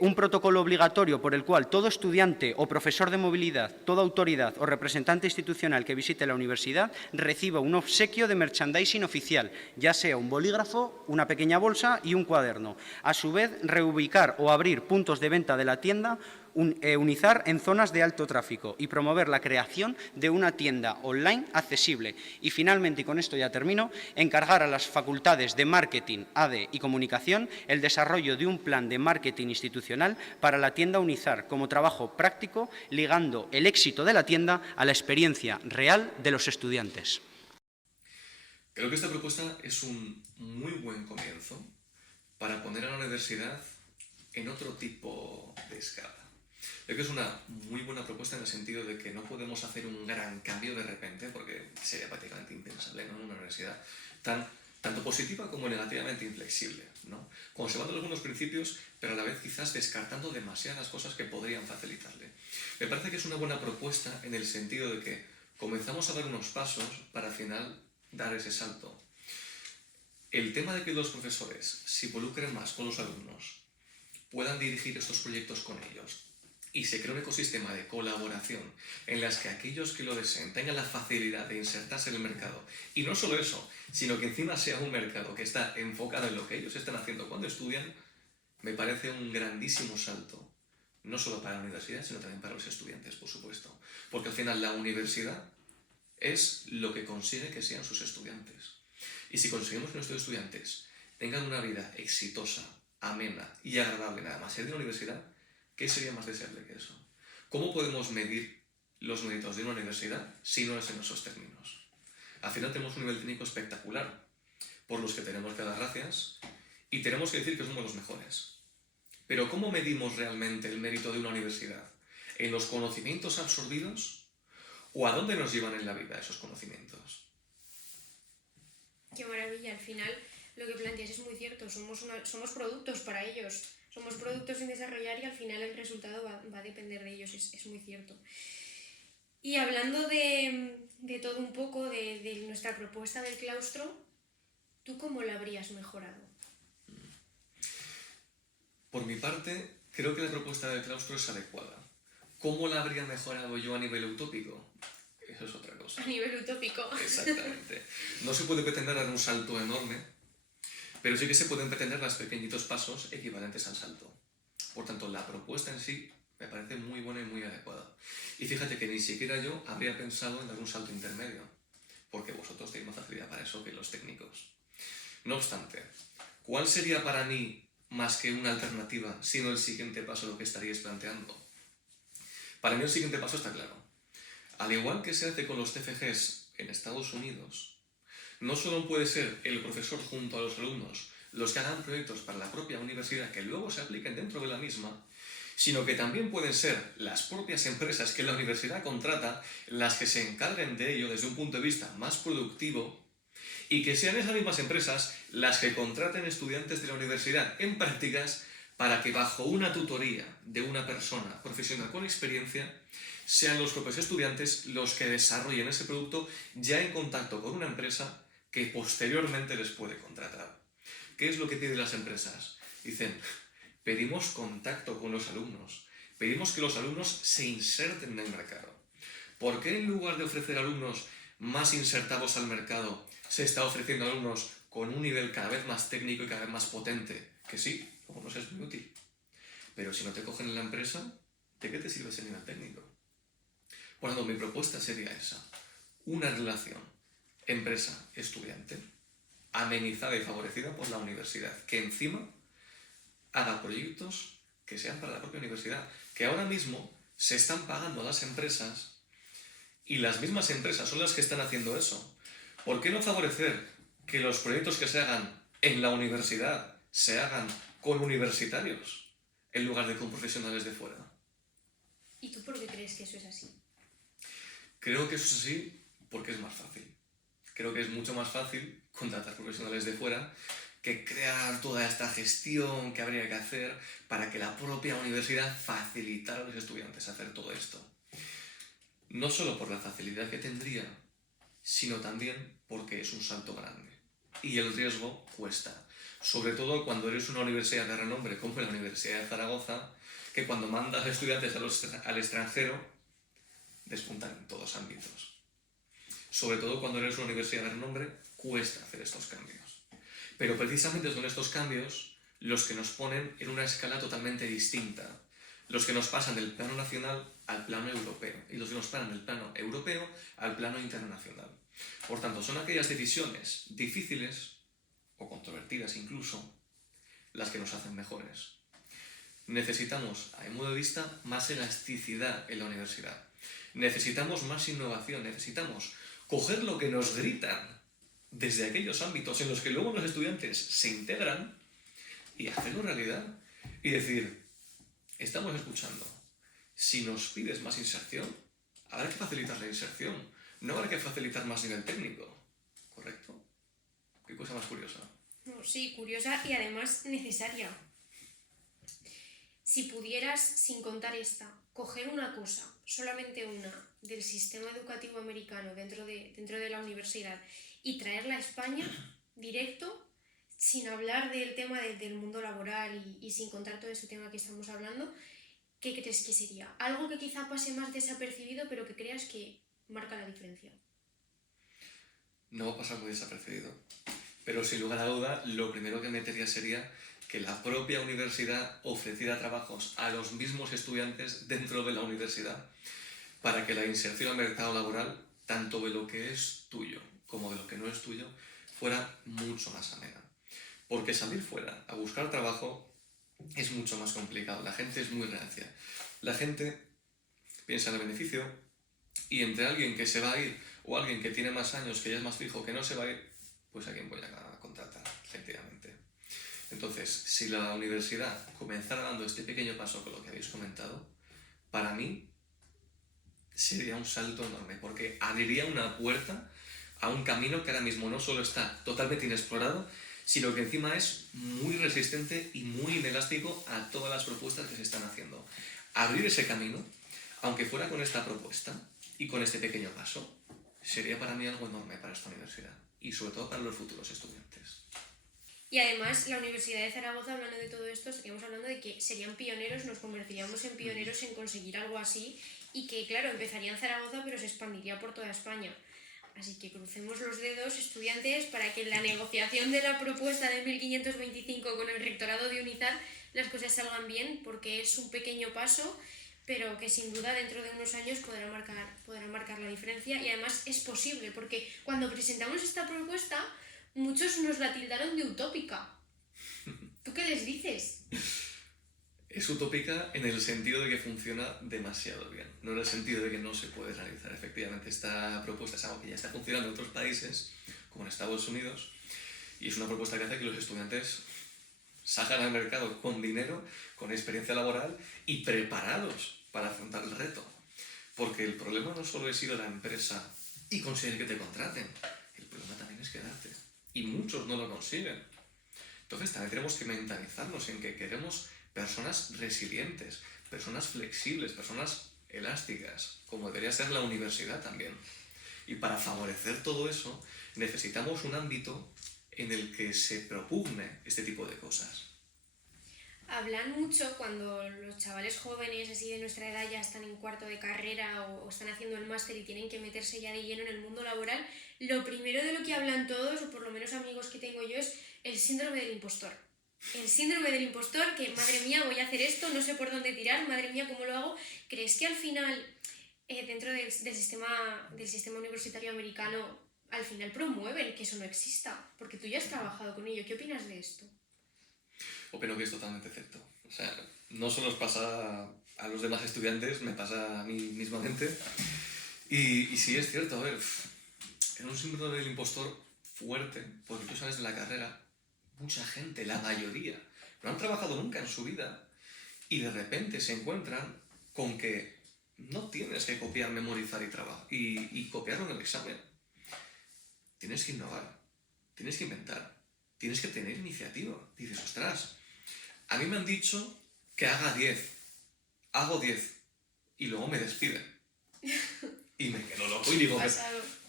un protocolo obligatorio por el cual todo estudiante o profesor de movilidad, toda autoridad o representante institucional que visite la universidad reciba un obsequio de merchandising oficial, ya sea un bolígrafo, una pequeña bolsa y un cuaderno. A su vez, reubicar o abrir puntos de venta de la tienda, unizar en zonas de alto tráfico y promover la creación de una tienda online accesible. Y finalmente, y con esto ya termino, encargar a las facultades de Marketing, ADE y Comunicación el desarrollo de un plan de marketing institucional para la tienda Unizar como trabajo práctico, ligando el éxito de la tienda a la experiencia real de los estudiantes. Creo que esta propuesta es un muy buen comienzo para poner a la universidad en otro tipo de escala. Creo que es una muy buena propuesta en el sentido de que no podemos hacer un gran cambio de repente, porque sería prácticamente impensable, ¿no?, en una universidad tanto positiva como negativamente inflexible, ¿no?, conservando algunos principios, pero a la vez quizás descartando demasiadas cosas que podrían facilitarle. Me parece que es una buena propuesta en el sentido de que comenzamos a dar unos pasos para al final dar ese salto. El tema de que los profesores se involucren más con los alumnos, puedan dirigir estos proyectos con ellos, y se crea un ecosistema de colaboración en las que aquellos que lo deseen tengan la facilidad de insertarse en el mercado. Y no solo eso, sino que encima sea un mercado que está enfocado en lo que ellos están haciendo cuando estudian, me parece un grandísimo salto, no solo para la universidad, sino también para los estudiantes, por supuesto. Porque al final la universidad es lo que consigue que sean sus estudiantes. Y si conseguimos que nuestros estudiantes tengan una vida exitosa, amena y agradable, nada más ser de la universidad, ¿qué sería más deseable que eso? ¿Cómo podemos medir los méritos de una universidad si no es en esos términos? Al final tenemos un nivel técnico espectacular, por los que tenemos que dar gracias, y tenemos que decir que somos los mejores. Pero ¿cómo medimos realmente el mérito de una universidad? ¿En los conocimientos absorbidos? ¿O a dónde nos llevan en la vida esos conocimientos? Qué maravilla, al final lo que planteas es muy cierto, somos productos para ellos, somos productos sin desarrollar y al final el resultado va a depender de ellos, es muy cierto. Y hablando de todo un poco, de nuestra propuesta del claustro, ¿tú cómo la habrías mejorado? Por mi parte, creo que la propuesta del claustro es adecuada. ¿Cómo la habría mejorado yo a nivel utópico? Eso es otra cosa. A nivel utópico. Exactamente. No se puede pretender dar un salto enorme, pero sí que se pueden pretender dar pequeñitos pasos equivalentes al salto. Por tanto, la propuesta en sí me parece muy buena y muy adecuada. Y fíjate que ni siquiera yo habría pensado en dar un salto intermedio, porque vosotros tenéis más facilidad para eso que los técnicos. No obstante, ¿cuál sería para mí más que una alternativa, sino el siguiente paso lo que estaríais planteando? Para mí el siguiente paso está claro. Al igual que se hace con los TFGs en Estados Unidos, no solo puede ser el profesor junto a los alumnos los que hagan proyectos para la propia universidad que luego se apliquen dentro de la misma, sino que también pueden ser las propias empresas que la universidad contrata las que se encarguen de ello desde un punto de vista más productivo y que sean esas mismas empresas las que contraten estudiantes de la universidad en prácticas para que bajo una tutoría de una persona profesional con experiencia sean los propios estudiantes los que desarrollen ese producto ya en contacto con una empresa que posteriormente les puede contratar. ¿Qué es lo que piden las empresas? Dicen, pedimos contacto con los alumnos, pedimos que los alumnos se inserten en el mercado. ¿Por qué en lugar de ofrecer alumnos más insertados al mercado, se está ofreciendo alumnos con un nivel cada vez más técnico y cada vez más potente? Que sí, luego nos es muy útil. Pero si no te cogen en la empresa, ¿de qué te sirve ese nivel técnico? Por lo tanto, mi propuesta sería esa. Una relación empresa-estudiante amenizada y favorecida por la universidad, que encima haga proyectos que sean para la propia universidad, que ahora mismo se están pagando a las empresas y las mismas empresas son las que están haciendo eso. ¿Por qué no favorecer que los proyectos que se hagan en la universidad se hagan con universitarios en lugar de con profesionales de fuera? ¿Y tú por qué crees que eso es así? Creo que eso es así porque es más fácil. Creo que es mucho más fácil contratar profesionales de fuera que crear toda esta gestión que habría que hacer para que la propia universidad facilitara a los estudiantes hacer todo esto. No solo por la facilidad que tendría, sino también porque es un salto grande. Y el riesgo cuesta. Sobre todo cuando eres una universidad de renombre como la Universidad de Zaragoza, que cuando mandas estudiantes al extranjero, despuntan en todos ámbitos. Sobre todo cuando eres una universidad de renombre, cuesta hacer estos cambios. Pero precisamente son estos cambios los que nos ponen en una escala totalmente distinta. Los que nos pasan del plano nacional al plano europeo y los que nos pasan del plano europeo al plano internacional. Por tanto, son aquellas decisiones difíciles o controvertidas incluso las que nos hacen mejores. Necesitamos, a mi modo de vista, más elasticidad en la universidad. Necesitamos más innovación, necesitamos coger lo que nos gritan desde aquellos ámbitos en los que luego los estudiantes se integran y hacerlo realidad y decir, estamos escuchando, si nos pides más inserción, habrá que facilitar la inserción, no habrá que facilitar más nivel técnico, ¿correcto? Qué cosa más curiosa. No, sí, curiosa y además necesaria. Si pudieras, sin contar esta, coger una cosa, solamente una, del sistema educativo americano dentro de la universidad y traerla a España directo, sin hablar del tema del mundo laboral y sin contar todo este tema que estamos hablando, ¿qué crees que sería? Algo que quizá pase más desapercibido, pero que creas que marca la diferencia. No va a pasar muy desapercibido, pero sin lugar a duda, lo primero que metería sería que la propia universidad ofreciera trabajos a los mismos estudiantes dentro de la universidad para que la inserción al mercado laboral tanto de lo que es tuyo como de lo que no es tuyo, fuera mucho más amena. Porque salir fuera a buscar trabajo es mucho más complicado. La gente es muy reacia. La gente piensa en el beneficio y entre alguien que se va a ir o alguien que tiene más años, que ya es más fijo, que no se va a ir, pues a quién voy a contratar, efectivamente. Entonces, si la universidad comenzara dando este pequeño paso con lo que habéis comentado, para mí sería un salto enorme, porque abriría una puerta a un camino que ahora mismo no solo está totalmente inexplorado, sino que encima es muy resistente y muy inelástico a todas las propuestas que se están haciendo. Abrir ese camino, aunque fuera con esta propuesta y con este pequeño paso, sería para mí algo enorme para esta universidad y sobre todo para los futuros estudiantes. Y además, la Universidad de Zaragoza, hablando de todo esto, estaríamos hablando de que serían pioneros, nos convertiríamos en pioneros en conseguir algo así y que, claro, empezaría en Zaragoza, pero se expandiría por toda España. Así que crucemos los dedos, estudiantes, para que en la negociación de la propuesta de 1525 con el rectorado de UNIZAR las cosas salgan bien, porque es un pequeño paso, pero que sin duda dentro de unos años podrá marcar la diferencia. Y además es posible, porque cuando presentamos esta propuesta, muchos nos la tildaron de utópica. ¿Tú qué les dices? Es utópica en el sentido de que funciona demasiado bien, no en el sentido de que no se puede realizar. Efectivamente, esta propuesta es algo que ya está funcionando en otros países, como en Estados Unidos, y es una propuesta que hace que los estudiantes salgan al mercado con dinero, con experiencia laboral y preparados para afrontar el reto. Porque el problema no solo es ir a la empresa y conseguir que te contraten, el problema también es quedarte. Y muchos no lo consiguen. Entonces también tenemos que mentalizarnos en que queremos personas resilientes, personas flexibles, personas elásticas, como debería ser la universidad también. Y para favorecer todo eso necesitamos un ámbito en el que se propugne este tipo de cosas. Hablan mucho cuando los chavales jóvenes así de nuestra edad ya están en cuarto de carrera o están haciendo el máster y tienen que meterse ya de lleno en el mundo laboral. Lo primero de lo que hablan todos, o por lo menos amigos que tengo yo, es el síndrome del impostor. El síndrome del impostor, que madre mía, voy a hacer esto, no sé por dónde tirar, madre mía, ¿cómo lo hago? ¿Crees que al final, dentro del sistema universitario americano, al final promueven que eso no exista? Porque tú ya has trabajado con ello. ¿Qué opinas de esto? Opino que es totalmente cierto. O sea, no solo os pasa a los demás estudiantes, me pasa a mí mismamente. Y sí es cierto, a ver, es un síndrome del impostor fuerte, porque tú sales de la carrera, mucha gente, la mayoría, no han trabajado nunca en su vida y de repente se encuentran con que no tienes que copiar, memorizar y copiarlo en el examen. Tienes que innovar, tienes que inventar, tienes que tener iniciativa. Dices, ostras, a mí me han dicho que haga 10, hago 10 y luego me despiden. Y me quedo loco y digo,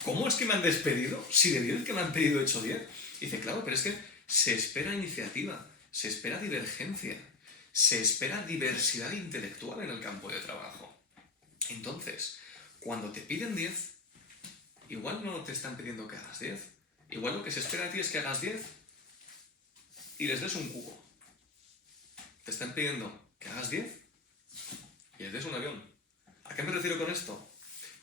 ¿cómo es que me han despedido? Si de 10 que me han pedido he hecho 10. Y dice, claro, pero es que se espera iniciativa, se espera divergencia, se espera diversidad intelectual en el campo de trabajo. Entonces, cuando te piden 10, igual no te están pidiendo que hagas 10. Igual lo que se espera de ti es que hagas 10 y les des un cubo. Te están pidiendo que hagas 10 y les des un avión. ¿A qué me refiero con esto?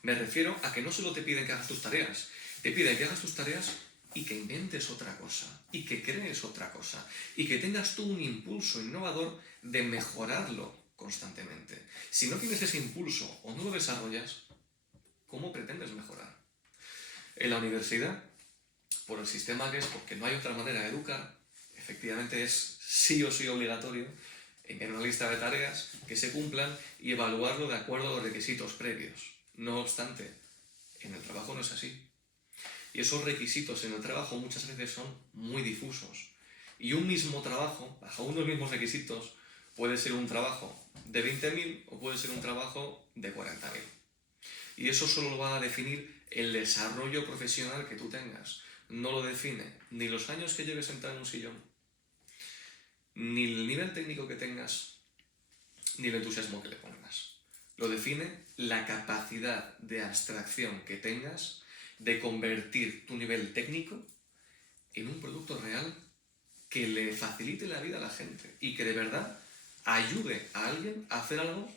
Me refiero a que no solo te piden que hagas tus tareas, te piden que hagas tus tareas y que inventes otra cosa, y que crees otra cosa, y que tengas tú un impulso innovador de mejorarlo constantemente. Si no tienes ese impulso o no lo desarrollas, ¿cómo pretendes mejorar? En la universidad, por el sistema que es, porque no hay otra manera de educar, efectivamente es sí o sí obligatorio en una lista de tareas que se cumplan y evaluarlo de acuerdo a los requisitos previos. No obstante, en el trabajo no es así. Y esos requisitos en el trabajo muchas veces son muy difusos. Y un mismo trabajo, bajo unos mismos requisitos, puede ser un trabajo de 20.000 o puede ser un trabajo de 40.000. Y eso solo lo va a definir el desarrollo profesional que tú tengas. No lo define ni los años que lleves sentado en un sillón, ni el nivel técnico que tengas, ni el entusiasmo que le pongas. Lo define la capacidad de abstracción que tengas de convertir tu nivel técnico en un producto real que le facilite la vida a la gente y que de verdad ayude a alguien a hacer algo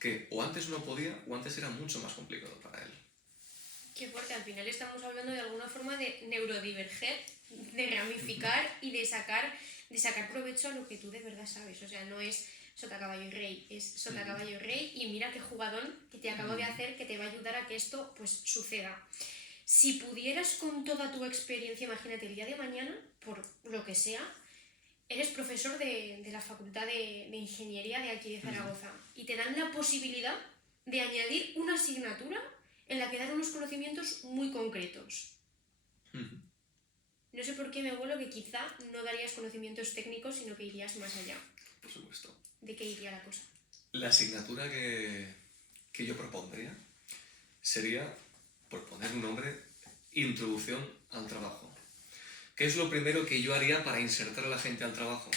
que o antes no podía o antes era mucho más complicado para él. Qué fuerte, al final estamos hablando de alguna forma de neurodiverger, de ramificar y de sacar provecho a lo que tú de verdad sabes. O sea, no es sota, caballo y rey, es sota, caballo y rey, y mira qué jugadón que te acabo de hacer que te va a ayudar a que esto pues suceda. Si pudieras con toda tu experiencia, imagínate el día de mañana, por lo que sea, eres profesor de la Facultad de Ingeniería de aquí de Zaragoza y te dan la posibilidad de añadir una asignatura en la que dar unos conocimientos muy concretos. No sé por qué me vuelo que quizá no darías conocimientos técnicos, sino que irías más allá. Por supuesto. ¿De qué iría la cosa? La asignatura que yo propondría sería, por poner un nombre, Introducción al Trabajo. ¿Qué es lo primero que yo haría para insertar a la gente al trabajo?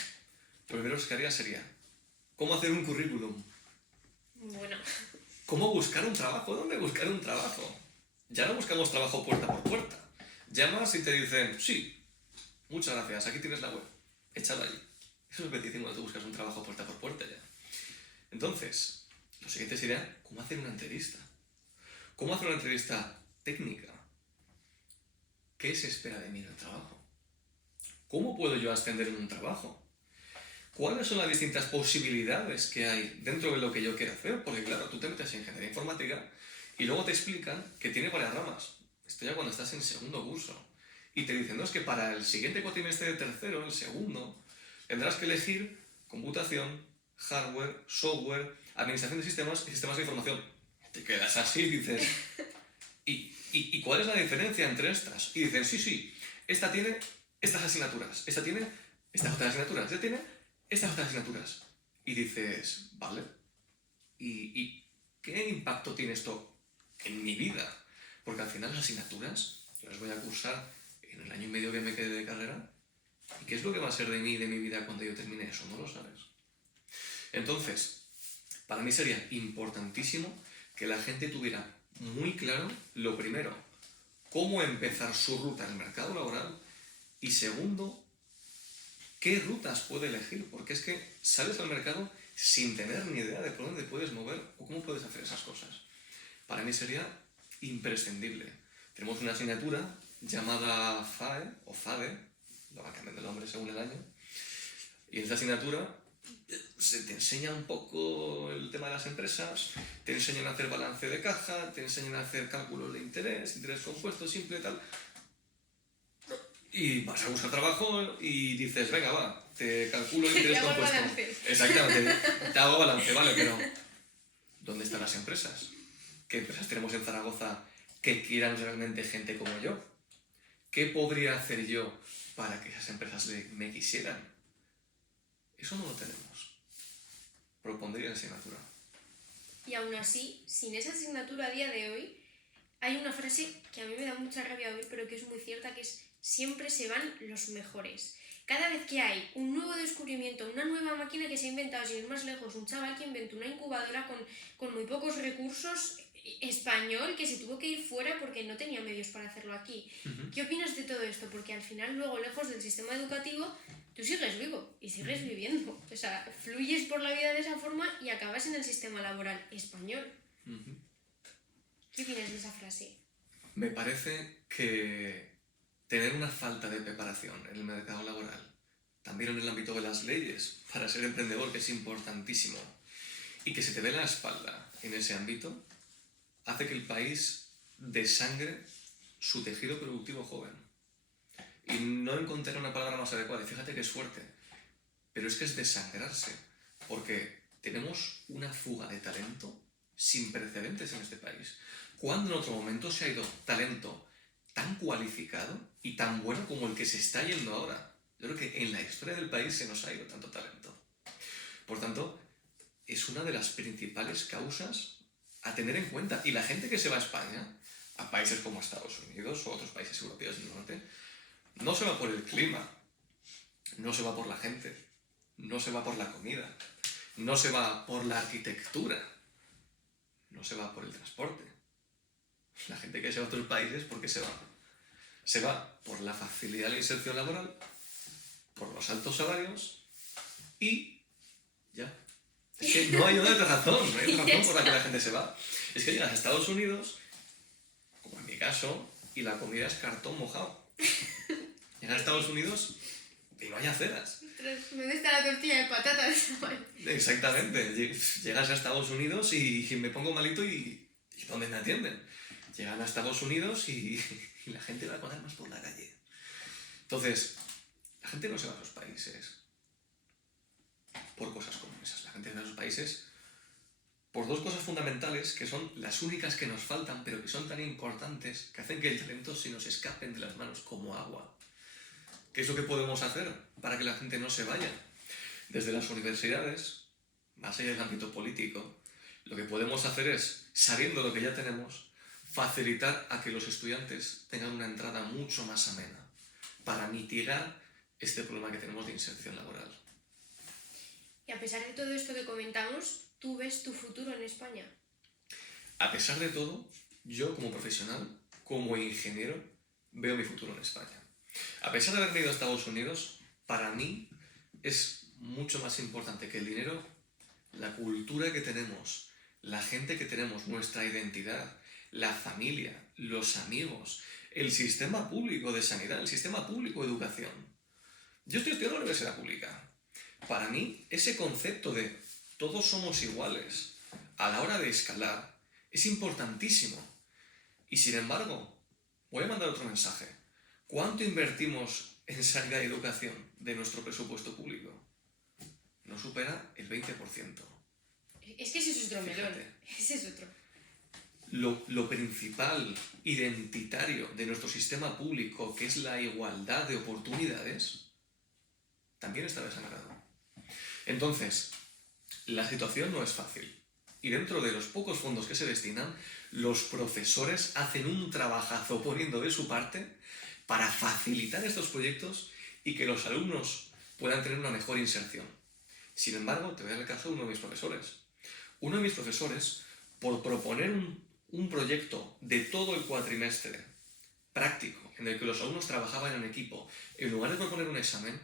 Lo primero que haría sería, ¿cómo hacer un currículum? Bueno. ¿Cómo buscar un trabajo? ¿Dónde buscar un trabajo? Ya no buscamos trabajo puerta por puerta. Llamas y te dicen, sí, muchas gracias, aquí tienes la web, échala allí. Eso es lo que te dicen cuando tú buscas un trabajo puerta por puerta ya. Entonces, lo siguiente sería, ¿cómo hacer una entrevista? ¿Cómo hacer una entrevista técnica? ¿Qué se espera de mí en el trabajo? ¿Cómo puedo yo ascender en un trabajo? ¿Cuáles son las distintas posibilidades que hay dentro de lo que yo quiero hacer? Porque claro, tú te metes en ingeniería informática y luego te explican que tiene varias ramas. Esto ya cuando estás en segundo curso. Y te dicen, no, es que para el siguiente cuatrimestre de tercero, el segundo, tendrás que elegir computación, hardware, software, administración de sistemas y sistemas de información. Te quedas así y dices, ¿y cuál es la diferencia entre estas? Y dicen, sí, esta tiene estas asignaturas, esta tiene estas otras asignaturas, esta tiene estas otras asignaturas. Y dices, vale, ¿y qué impacto tiene esto en mi vida? Porque al final las asignaturas yo las voy a cursar en el año y medio que me quede de carrera. ¿Y qué es lo que va a ser de mí y de mi vida cuando yo termine eso? No lo sabes. Entonces, para mí sería importantísimo que la gente tuviera muy claro, lo primero, cómo empezar su ruta en el mercado laboral y segundo, qué rutas puede elegir, porque es que sales al mercado sin tener ni idea de por dónde puedes mover o cómo puedes hacer esas cosas. Para mí sería imprescindible. Tenemos una asignatura llamada FAE o FADE, lo va cambiando el nombre según el año, y en esta asignatura se te enseña un poco el tema de las empresas, te enseñan a hacer balance de caja, te enseñan a hacer cálculos de interés compuesto, simple, tal. Y vas a buscar trabajo y dices, venga, va, te calculo el interés compuesto. Balance. Exactamente, te hago balance, vale, pero ¿dónde están las empresas? ¿Qué empresas tenemos en Zaragoza que quieran realmente gente como yo? ¿Qué podría hacer yo para que esas empresas me quisieran? Eso no lo tenemos. Propondría la asignatura. Y aún así, sin esa asignatura a día de hoy, hay una frase que a mí me da mucha rabia oír, pero que es muy cierta, que es siempre se van los mejores. Cada vez que hay un nuevo descubrimiento, una nueva máquina que se ha inventado, sin ir más lejos, un chaval que inventó una incubadora con muy pocos recursos, español, que se tuvo que ir fuera porque no tenía medios para hacerlo aquí. ¿Qué opinas de todo esto? Porque al final, luego, lejos del sistema educativo, tú sigues vivo y sigues viviendo. O sea, fluyes por la vida de esa forma y acabas en el sistema laboral español. ¿Qué opinas de esa frase? Me parece que tener una falta de preparación en el mercado laboral, también en el ámbito de las leyes, para ser emprendedor, que es importantísimo, y que se te dé la espalda en ese ámbito, hace que el país desangre su tejido productivo joven. Y no encontré una palabra más adecuada, y fíjate que es fuerte, pero es que es desangrarse, porque tenemos una fuga de talento sin precedentes en este país. ¿Cuándo en otro momento se ha ido talento tan cualificado y tan bueno como el que se está yendo ahora? Yo creo que en la historia del país se nos ha ido tanto talento. Por tanto, es una de las principales causas a tener en cuenta. Y la gente que se va a España, a países como Estados Unidos o otros países europeos del norte, no se va por el clima, no se va por la gente, no se va por la comida, no se va por la arquitectura, no se va por el transporte. La gente que se va a otros países, ¿por qué se va? Se va por la facilidad de la inserción laboral, por los altos salarios y ya. Es que no hay otra razón, no hay otra razón por la que la gente se va. Es que llegas a Estados Unidos, como en mi mi caso, y la comida es cartón mojado. Llegas a Estados Unidos y no hay aceras. Ostras, ¿dónde está la tortilla de patatas? Exactamente. Llegas a Estados Unidos y me pongo malito y ¿dónde me atienden? Llegan a Estados Unidos y la gente va a comer más por la calle. Entonces, la gente no se va a esos países por cosas como esas. La gente se va a esos países por dos cosas fundamentales que son las únicas que nos faltan, pero que son tan importantes que hacen que el talento se nos escapen de las manos como agua. ¿Qué es lo que podemos hacer para que la gente no se vaya? Desde las universidades, más allá del ámbito político, lo que podemos hacer es, sabiendo lo que ya tenemos, facilitar a que los estudiantes tengan una entrada mucho más amena para mitigar este problema que tenemos de inserción laboral. Y a pesar de todo esto que comentamos, ¿tú ves tu futuro en España? A pesar de todo, yo como profesional, como ingeniero, veo mi futuro en España. A pesar de haberme ido a Estados Unidos, para mí es mucho más importante que el dinero, la cultura que tenemos, la gente que tenemos, nuestra identidad, la familia, los amigos, el sistema público de sanidad, el sistema público de educación. Yo estoy estudiando en la universidad pública. Para mí, ese concepto de todos somos iguales a la hora de escalar es importantísimo. Y sin embargo, voy a mandar otro mensaje. ¿Cuánto invertimos en sanidad y educación de nuestro presupuesto público? No supera el 20%. Es que ese es otro melón. Fíjate. Ese es otro. Lo principal, identitario de nuestro sistema público, que es la igualdad de oportunidades, también está desangrado. Entonces, la situación no es fácil. Y dentro de los pocos fondos que se destinan, los profesores hacen un trabajazo poniendo de su parte para facilitar estos proyectos y que los alumnos puedan tener una mejor inserción. Sin embargo, te voy a dar el caso de uno de mis profesores. Uno de mis profesores, por proponer un proyecto de todo el cuatrimestre práctico, en el que los alumnos trabajaban en equipo, en lugar de proponer un examen,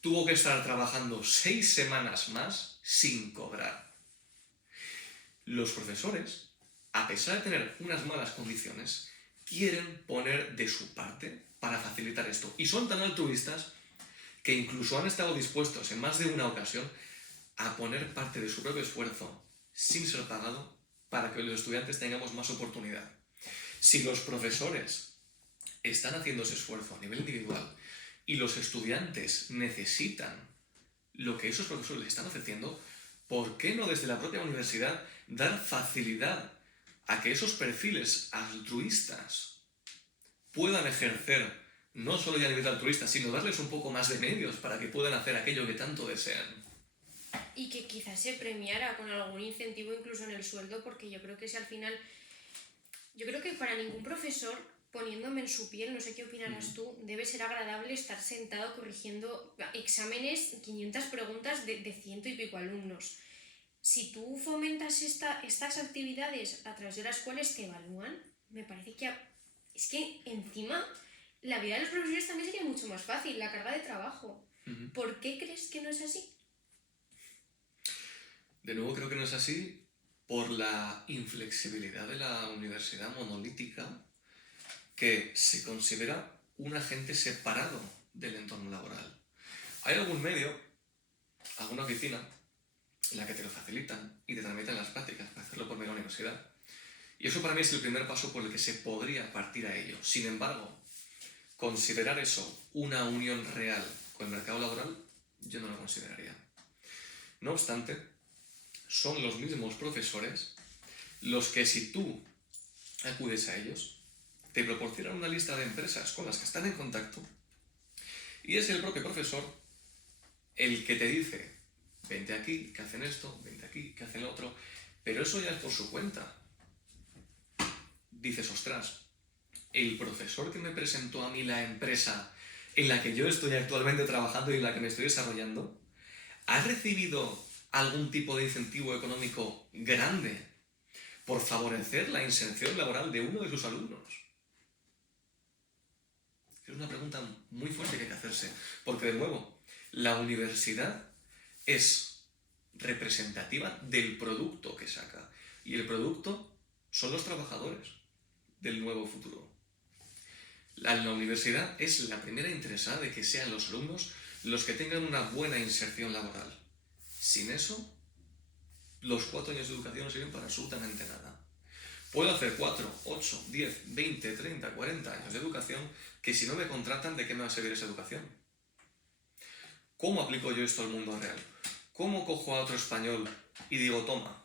tuvo que estar trabajando 6 semanas más sin cobrar. Los profesores, a pesar de tener unas malas condiciones, quieren poner de su parte para facilitar esto. Y son tan altruistas que incluso han estado dispuestos en más de una ocasión a poner parte de su propio esfuerzo sin ser pagado para que los estudiantes tengamos más oportunidad. Si los profesores están haciendo ese esfuerzo a nivel individual y los estudiantes necesitan lo que esos profesores les están ofreciendo, ¿por qué no desde la propia universidad dar facilidad a que esos perfiles altruistas puedan ejercer no solo ya a nivel altruista, sino darles un poco más de medios para que puedan hacer aquello que tanto desean? Y que quizás se premiara con algún incentivo incluso en el sueldo, porque yo creo que si al final... Yo creo que para ningún profesor, poniéndome en su piel, no sé qué opinarás tú, debe ser agradable estar sentado corrigiendo exámenes, 500 preguntas de 100 y pico alumnos. Si tú fomentas estas actividades a través de las cuales te evalúan, me parece que... Es que encima la vida de los profesores también sería mucho más fácil, la carga de trabajo. ¿Por qué crees que no es así? De nuevo, creo que no es así por la inflexibilidad de la universidad monolítica, que se considera un agente separado del entorno laboral. Hay algún medio, alguna oficina, en la que te lo facilitan y te transmiten las prácticas para hacerlo por medio de la universidad. Y eso para mí es el primer paso por el que se podría partir a ello. Sin embargo, considerar eso una unión real con el mercado laboral, yo no lo consideraría. No obstante, son los mismos profesores los que, si tú acudes a ellos, te proporcionan una lista de empresas con las que están en contacto y es el propio profesor el que te dice: vente aquí, que hacen esto, vente aquí, que hacen lo otro, pero eso ya es por su cuenta. Dices: ostras, el profesor que me presentó a mí la empresa en la que yo estoy actualmente trabajando y en la que me estoy desarrollando, ¿ha recibido algún tipo de incentivo económico grande por favorecer la inserción laboral de uno de sus alumnos? Es una pregunta muy fuerte que hay que hacerse, porque de nuevo, la universidad es representativa del producto que saca, y el producto son los trabajadores. del nuevo futuro. La universidad es la primera interesada de que sean los alumnos los que tengan una buena inserción laboral. Sin eso, los 4 años de educación no sirven para absolutamente nada. Puedo hacer 4, 8, 10, 20, 30, 40 años de educación que si no me contratan, ¿de qué me va a servir esa educación? ¿Cómo aplico yo esto al mundo real? ¿Cómo cojo a otro español y digo, toma,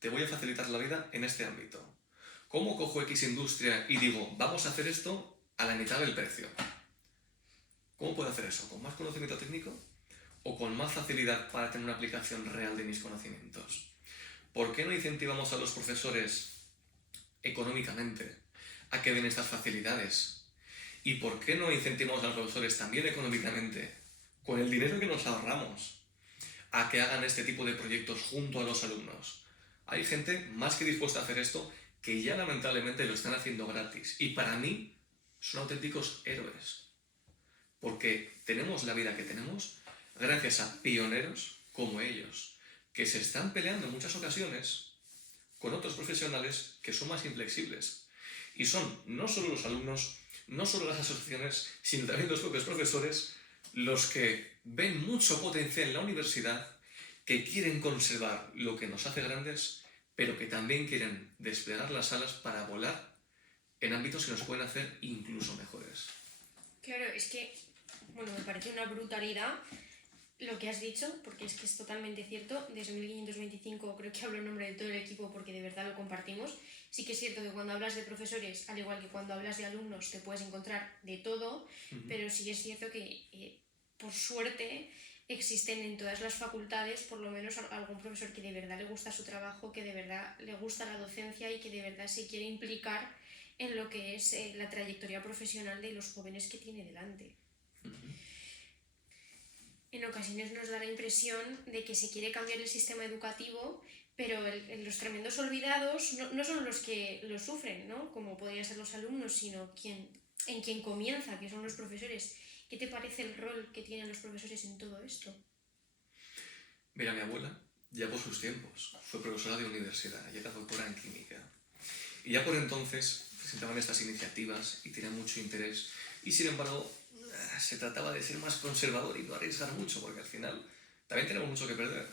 te voy a facilitar la vida en este ámbito? ¿Cómo cojo X industria y digo, vamos a hacer esto a la mitad del precio? ¿Cómo puedo hacer eso? ¿Con más conocimiento técnico o con más facilidad para tener una aplicación real de mis conocimientos? ¿Por qué no incentivamos a los profesores económicamente a que den estas facilidades? ¿Y por qué no incentivamos a los profesores también económicamente, con el dinero que nos ahorramos, a que hagan este tipo de proyectos junto a los alumnos? Hay gente más que dispuesta a hacer esto que ya lamentablemente lo están haciendo gratis. Y para mí son auténticos héroes. Porque tenemos la vida que tenemos gracias a pioneros como ellos, que se están peleando en muchas ocasiones con otros profesionales que son más inflexibles. Y son no solo los alumnos, no solo las asociaciones, sino también los propios profesores los que ven mucho potencial en la universidad, que quieren conservar lo que nos hace grandes, pero que también quieren desplegar las alas para volar en ámbitos que nos pueden hacer incluso mejores. Claro, es que, bueno, me parece una brutalidad lo que has dicho, porque es que es totalmente cierto. Desde 1525 creo que hablo en nombre de todo el equipo porque de verdad lo compartimos. Sí que es cierto que cuando hablas de profesores, al igual que cuando hablas de alumnos, te puedes encontrar de todo, pero sí es cierto que, por suerte, existen en todas las facultades por lo menos algún profesor que de verdad le gusta su trabajo, que de verdad le gusta la docencia y que de verdad se quiere implicar en lo que es la trayectoria profesional de los jóvenes que tiene delante. En ocasiones nos da la impresión de que se quiere cambiar el sistema educativo, pero los tremendos olvidados no son los que lo sufren, ¿no? Como podrían ser los alumnos, sino en quien comienza, que son los profesores. ¿Qué te parece el rol que tienen los profesores en todo esto? Mira, mi abuela, ya por sus tiempos, fue profesora de universidad, ella era doctora en química. Y ya por entonces presentaban estas iniciativas y tenían mucho interés. Y sin embargo, se trataba de ser más conservador y no arriesgar mucho, porque al final también tenemos mucho que perder.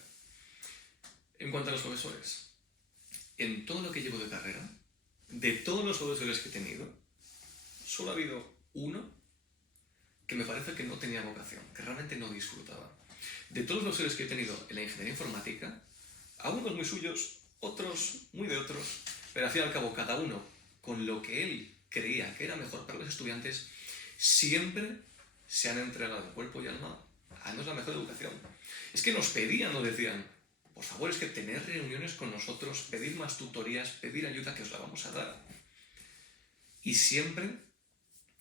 En cuanto a los profesores, en todo lo que llevo de carrera, de todos los profesores que he tenido, solo ha habido uno que me parece que no tenía vocación, que realmente no disfrutaba. De todos los profesores que he tenido en la ingeniería informática, algunos muy suyos, otros muy de otros, pero al fin y al cabo cada uno con lo que él creía que era mejor para los estudiantes, siempre se han entregado de cuerpo y alma a darnos la mejor educación. Es que nos pedían, nos decían, por favor, es que tener reuniones con nosotros, pedir más tutorías, pedir ayuda, que os la vamos a dar. Y siempre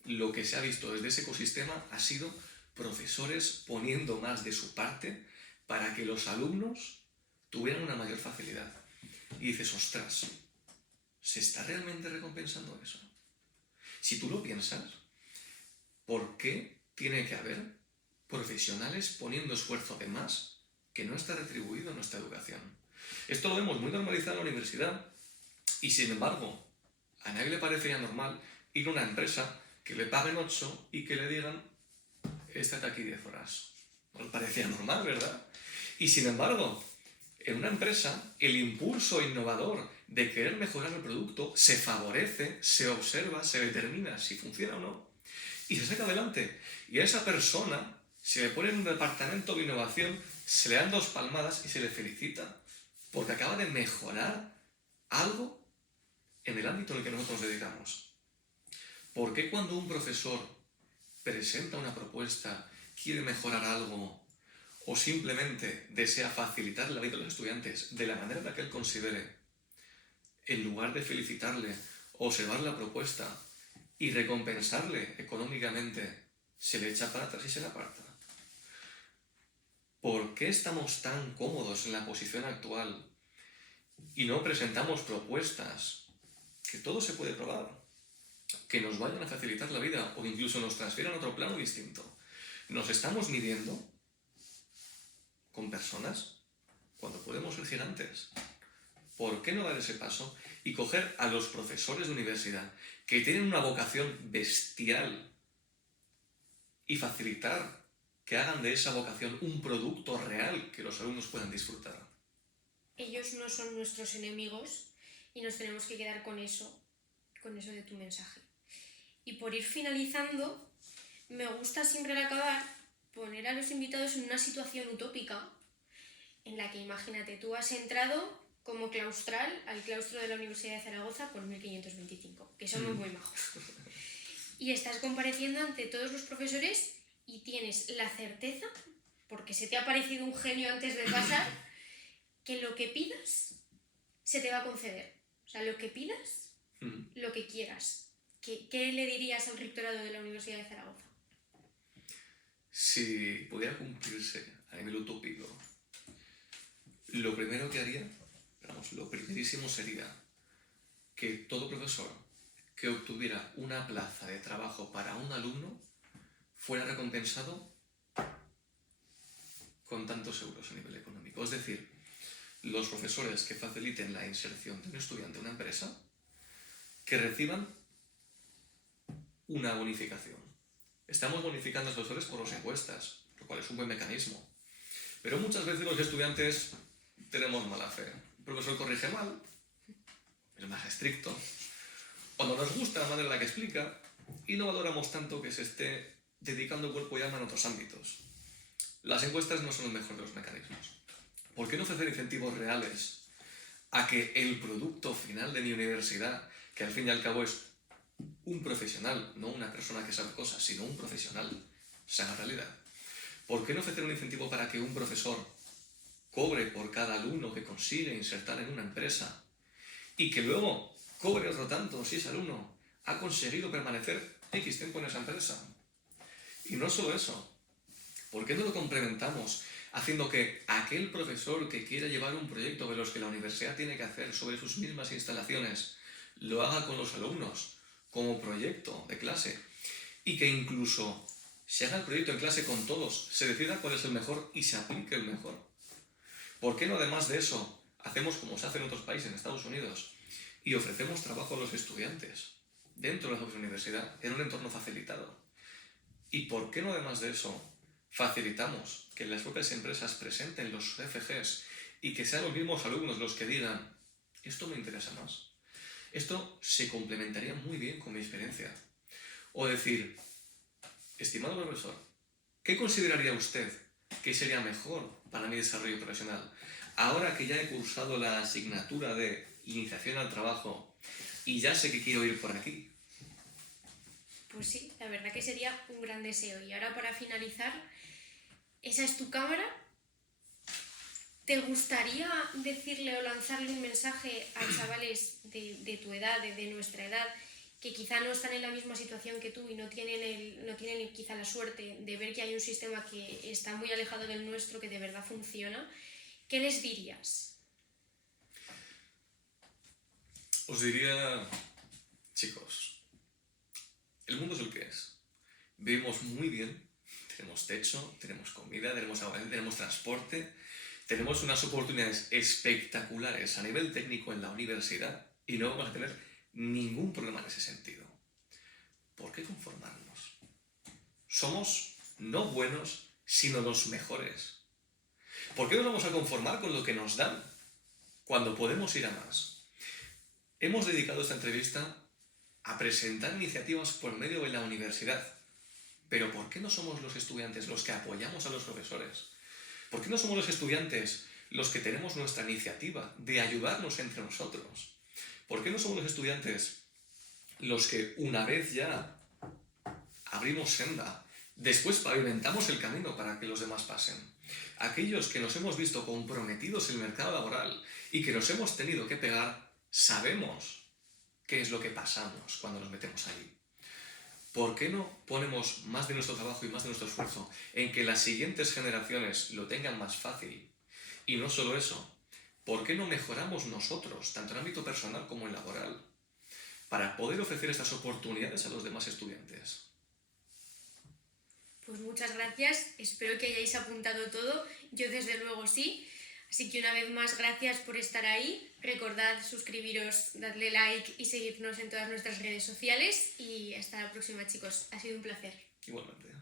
lo que se ha visto desde ese ecosistema ha sido profesores poniendo más de su parte para que los alumnos tuvieran una mayor facilidad. Y dices, ostras, ¿se está realmente recompensando eso? Si tú lo piensas, ¿por qué tiene que haber profesionales poniendo esfuerzo de más que no está retribuido en nuestra educación? Esto lo vemos muy normalizado en la universidad y, sin embargo, a nadie le parecería normal ir a una empresa que le paguen 8 y que le digan, estate aquí 10 horas. No le parecía normal, ¿verdad? Y, sin embargo, en una empresa, el impulso innovador de querer mejorar el producto se favorece, se observa, se determina si funciona o no, y se saca adelante. Y a esa persona se le pone en un departamento de innovación, se le dan 2 palmadas y se le felicita, porque acaba de mejorar algo en el ámbito en el que nosotros nos dedicamos. ¿Por qué cuando un profesor presenta una propuesta, quiere mejorar algo o simplemente desea facilitar la vida de los estudiantes de la manera en la que él considere, en lugar de felicitarle, observar la propuesta y recompensarle económicamente, se le echa para atrás y se le aparta? ¿Por qué estamos tan cómodos en la posición actual y no presentamos propuestas que todo se puede probar, que nos vayan a facilitar la vida o incluso nos transfieran a otro plano distinto? Nos estamos midiendo con personas cuando podemos ser gigantes. ¿por qué no dar ese paso y coger a los profesores de universidad que tienen una vocación bestial y facilitar que hagan de esa vocación un producto real que los alumnos puedan disfrutar? Ellos no son nuestros enemigos y nos tenemos que quedar con eso de tu mensaje. Y por ir finalizando, me gusta siempre al acabar poner a los invitados en una situación utópica en la que, imagínate, tú has entrado como claustral al claustro de la Universidad de Zaragoza por 1525, que somos muy majos. Y estás compareciendo ante todos los profesores y tienes la certeza, porque se te ha parecido un genio antes de pasar, que lo que pidas se te va a conceder. O sea, lo que pidas, lo que quieras. ¿Qué le dirías al rectorado de la Universidad de Zaragoza? Si pudiera cumplirse a nivel utópico, lo primero que haría, lo primerísimo sería que todo profesor que obtuviera una plaza de trabajo para un alumno fuera recompensado con tantos euros a nivel económico. Es decir, los profesores que faciliten la inserción de un estudiante en una empresa, que reciban una bonificación. Estamos bonificando a los profesores por las encuestas, lo cual es un buen mecanismo. Pero muchas veces los estudiantes tenemos mala fe. El profesor corrige mal, es más estricto, o no nos gusta la manera en la que explica y no valoramos tanto que se esté dedicando cuerpo y alma en otros ámbitos. Las encuestas no son el mejor de los mecanismos. ¿Por qué no ofrecer incentivos reales a que el producto final de mi universidad, que al fin y al cabo es un profesional, no una persona que sabe cosas, sino un profesional, se haga realidad? ¿Por qué no ofrecer un incentivo para que un profesor cobre por cada alumno que consigue insertar en una empresa y que luego cobre otro tanto si ese alumno ha conseguido permanecer X tiempo en esa empresa? Y no solo eso, ¿por qué no lo complementamos haciendo que aquel profesor que quiera llevar un proyecto de los que la universidad tiene que hacer sobre sus mismas instalaciones lo haga con los alumnos como proyecto de clase y que incluso se haga el proyecto en clase con todos, se decida cuál es el mejor y se aplique el mejor? ¿Por qué no, además de eso, hacemos como se hace en otros países, en Estados Unidos, y ofrecemos trabajo a los estudiantes dentro de la universidad en un entorno facilitado? ¿Y por qué no, además de eso, facilitamos que las propias empresas presenten los CFGs y que sean los mismos alumnos los que digan, esto me interesa más, esto se complementaría muy bien con mi experiencia? O decir, estimado profesor, ¿qué consideraría usted que sería mejor para mi desarrollo profesional? Ahora que ya he cursado la asignatura de iniciación al trabajo y ya sé que quiero ir por aquí. Pues sí, la verdad que sería un gran deseo. Y ahora, para finalizar, esa es tu cámara. ¿Te gustaría decirle o lanzarle un mensaje a chavales de tu edad, de nuestra edad, que quizá no están en la misma situación que tú y no tienen quizá la suerte de ver que hay un sistema que está muy alejado del nuestro, que de verdad funciona? ¿Qué les dirías? Os diría, chicos, el mundo es el que es. Vivimos muy bien, tenemos techo, tenemos comida, tenemos agua, tenemos transporte, tenemos unas oportunidades espectaculares a nivel técnico en la universidad y no vamos a tener ningún problema en ese sentido. ¿Por qué conformarnos? Somos no buenos, sino los mejores. ¿Por qué nos vamos a conformar con lo que nos dan cuando podemos ir a más? Hemos dedicado esta entrevista a presentar iniciativas por medio de la universidad. Pero ¿por qué no somos los estudiantes los que apoyamos a los profesores? ¿Por qué no somos los estudiantes los que tenemos nuestra iniciativa de ayudarnos entre nosotros? ¿Por qué no somos los estudiantes los que, una vez ya abrimos senda, después pavimentamos el camino para que los demás pasen? Aquellos que nos hemos visto comprometidos en el mercado laboral y que nos hemos tenido que pegar, sabemos qué es lo que pasamos cuando nos metemos allí. ¿Por qué no ponemos más de nuestro trabajo y más de nuestro esfuerzo en que las siguientes generaciones lo tengan más fácil? Y no solo eso, ¿por qué no mejoramos nosotros, tanto en ámbito personal como en laboral, para poder ofrecer estas oportunidades a los demás estudiantes? Pues muchas gracias, espero que hayáis apuntado todo, yo desde luego sí. Así que una vez más, gracias por estar ahí. Recordad suscribiros, darle like y seguirnos en todas nuestras redes sociales. Y hasta la próxima, chicos. Ha sido un placer. Igualmente.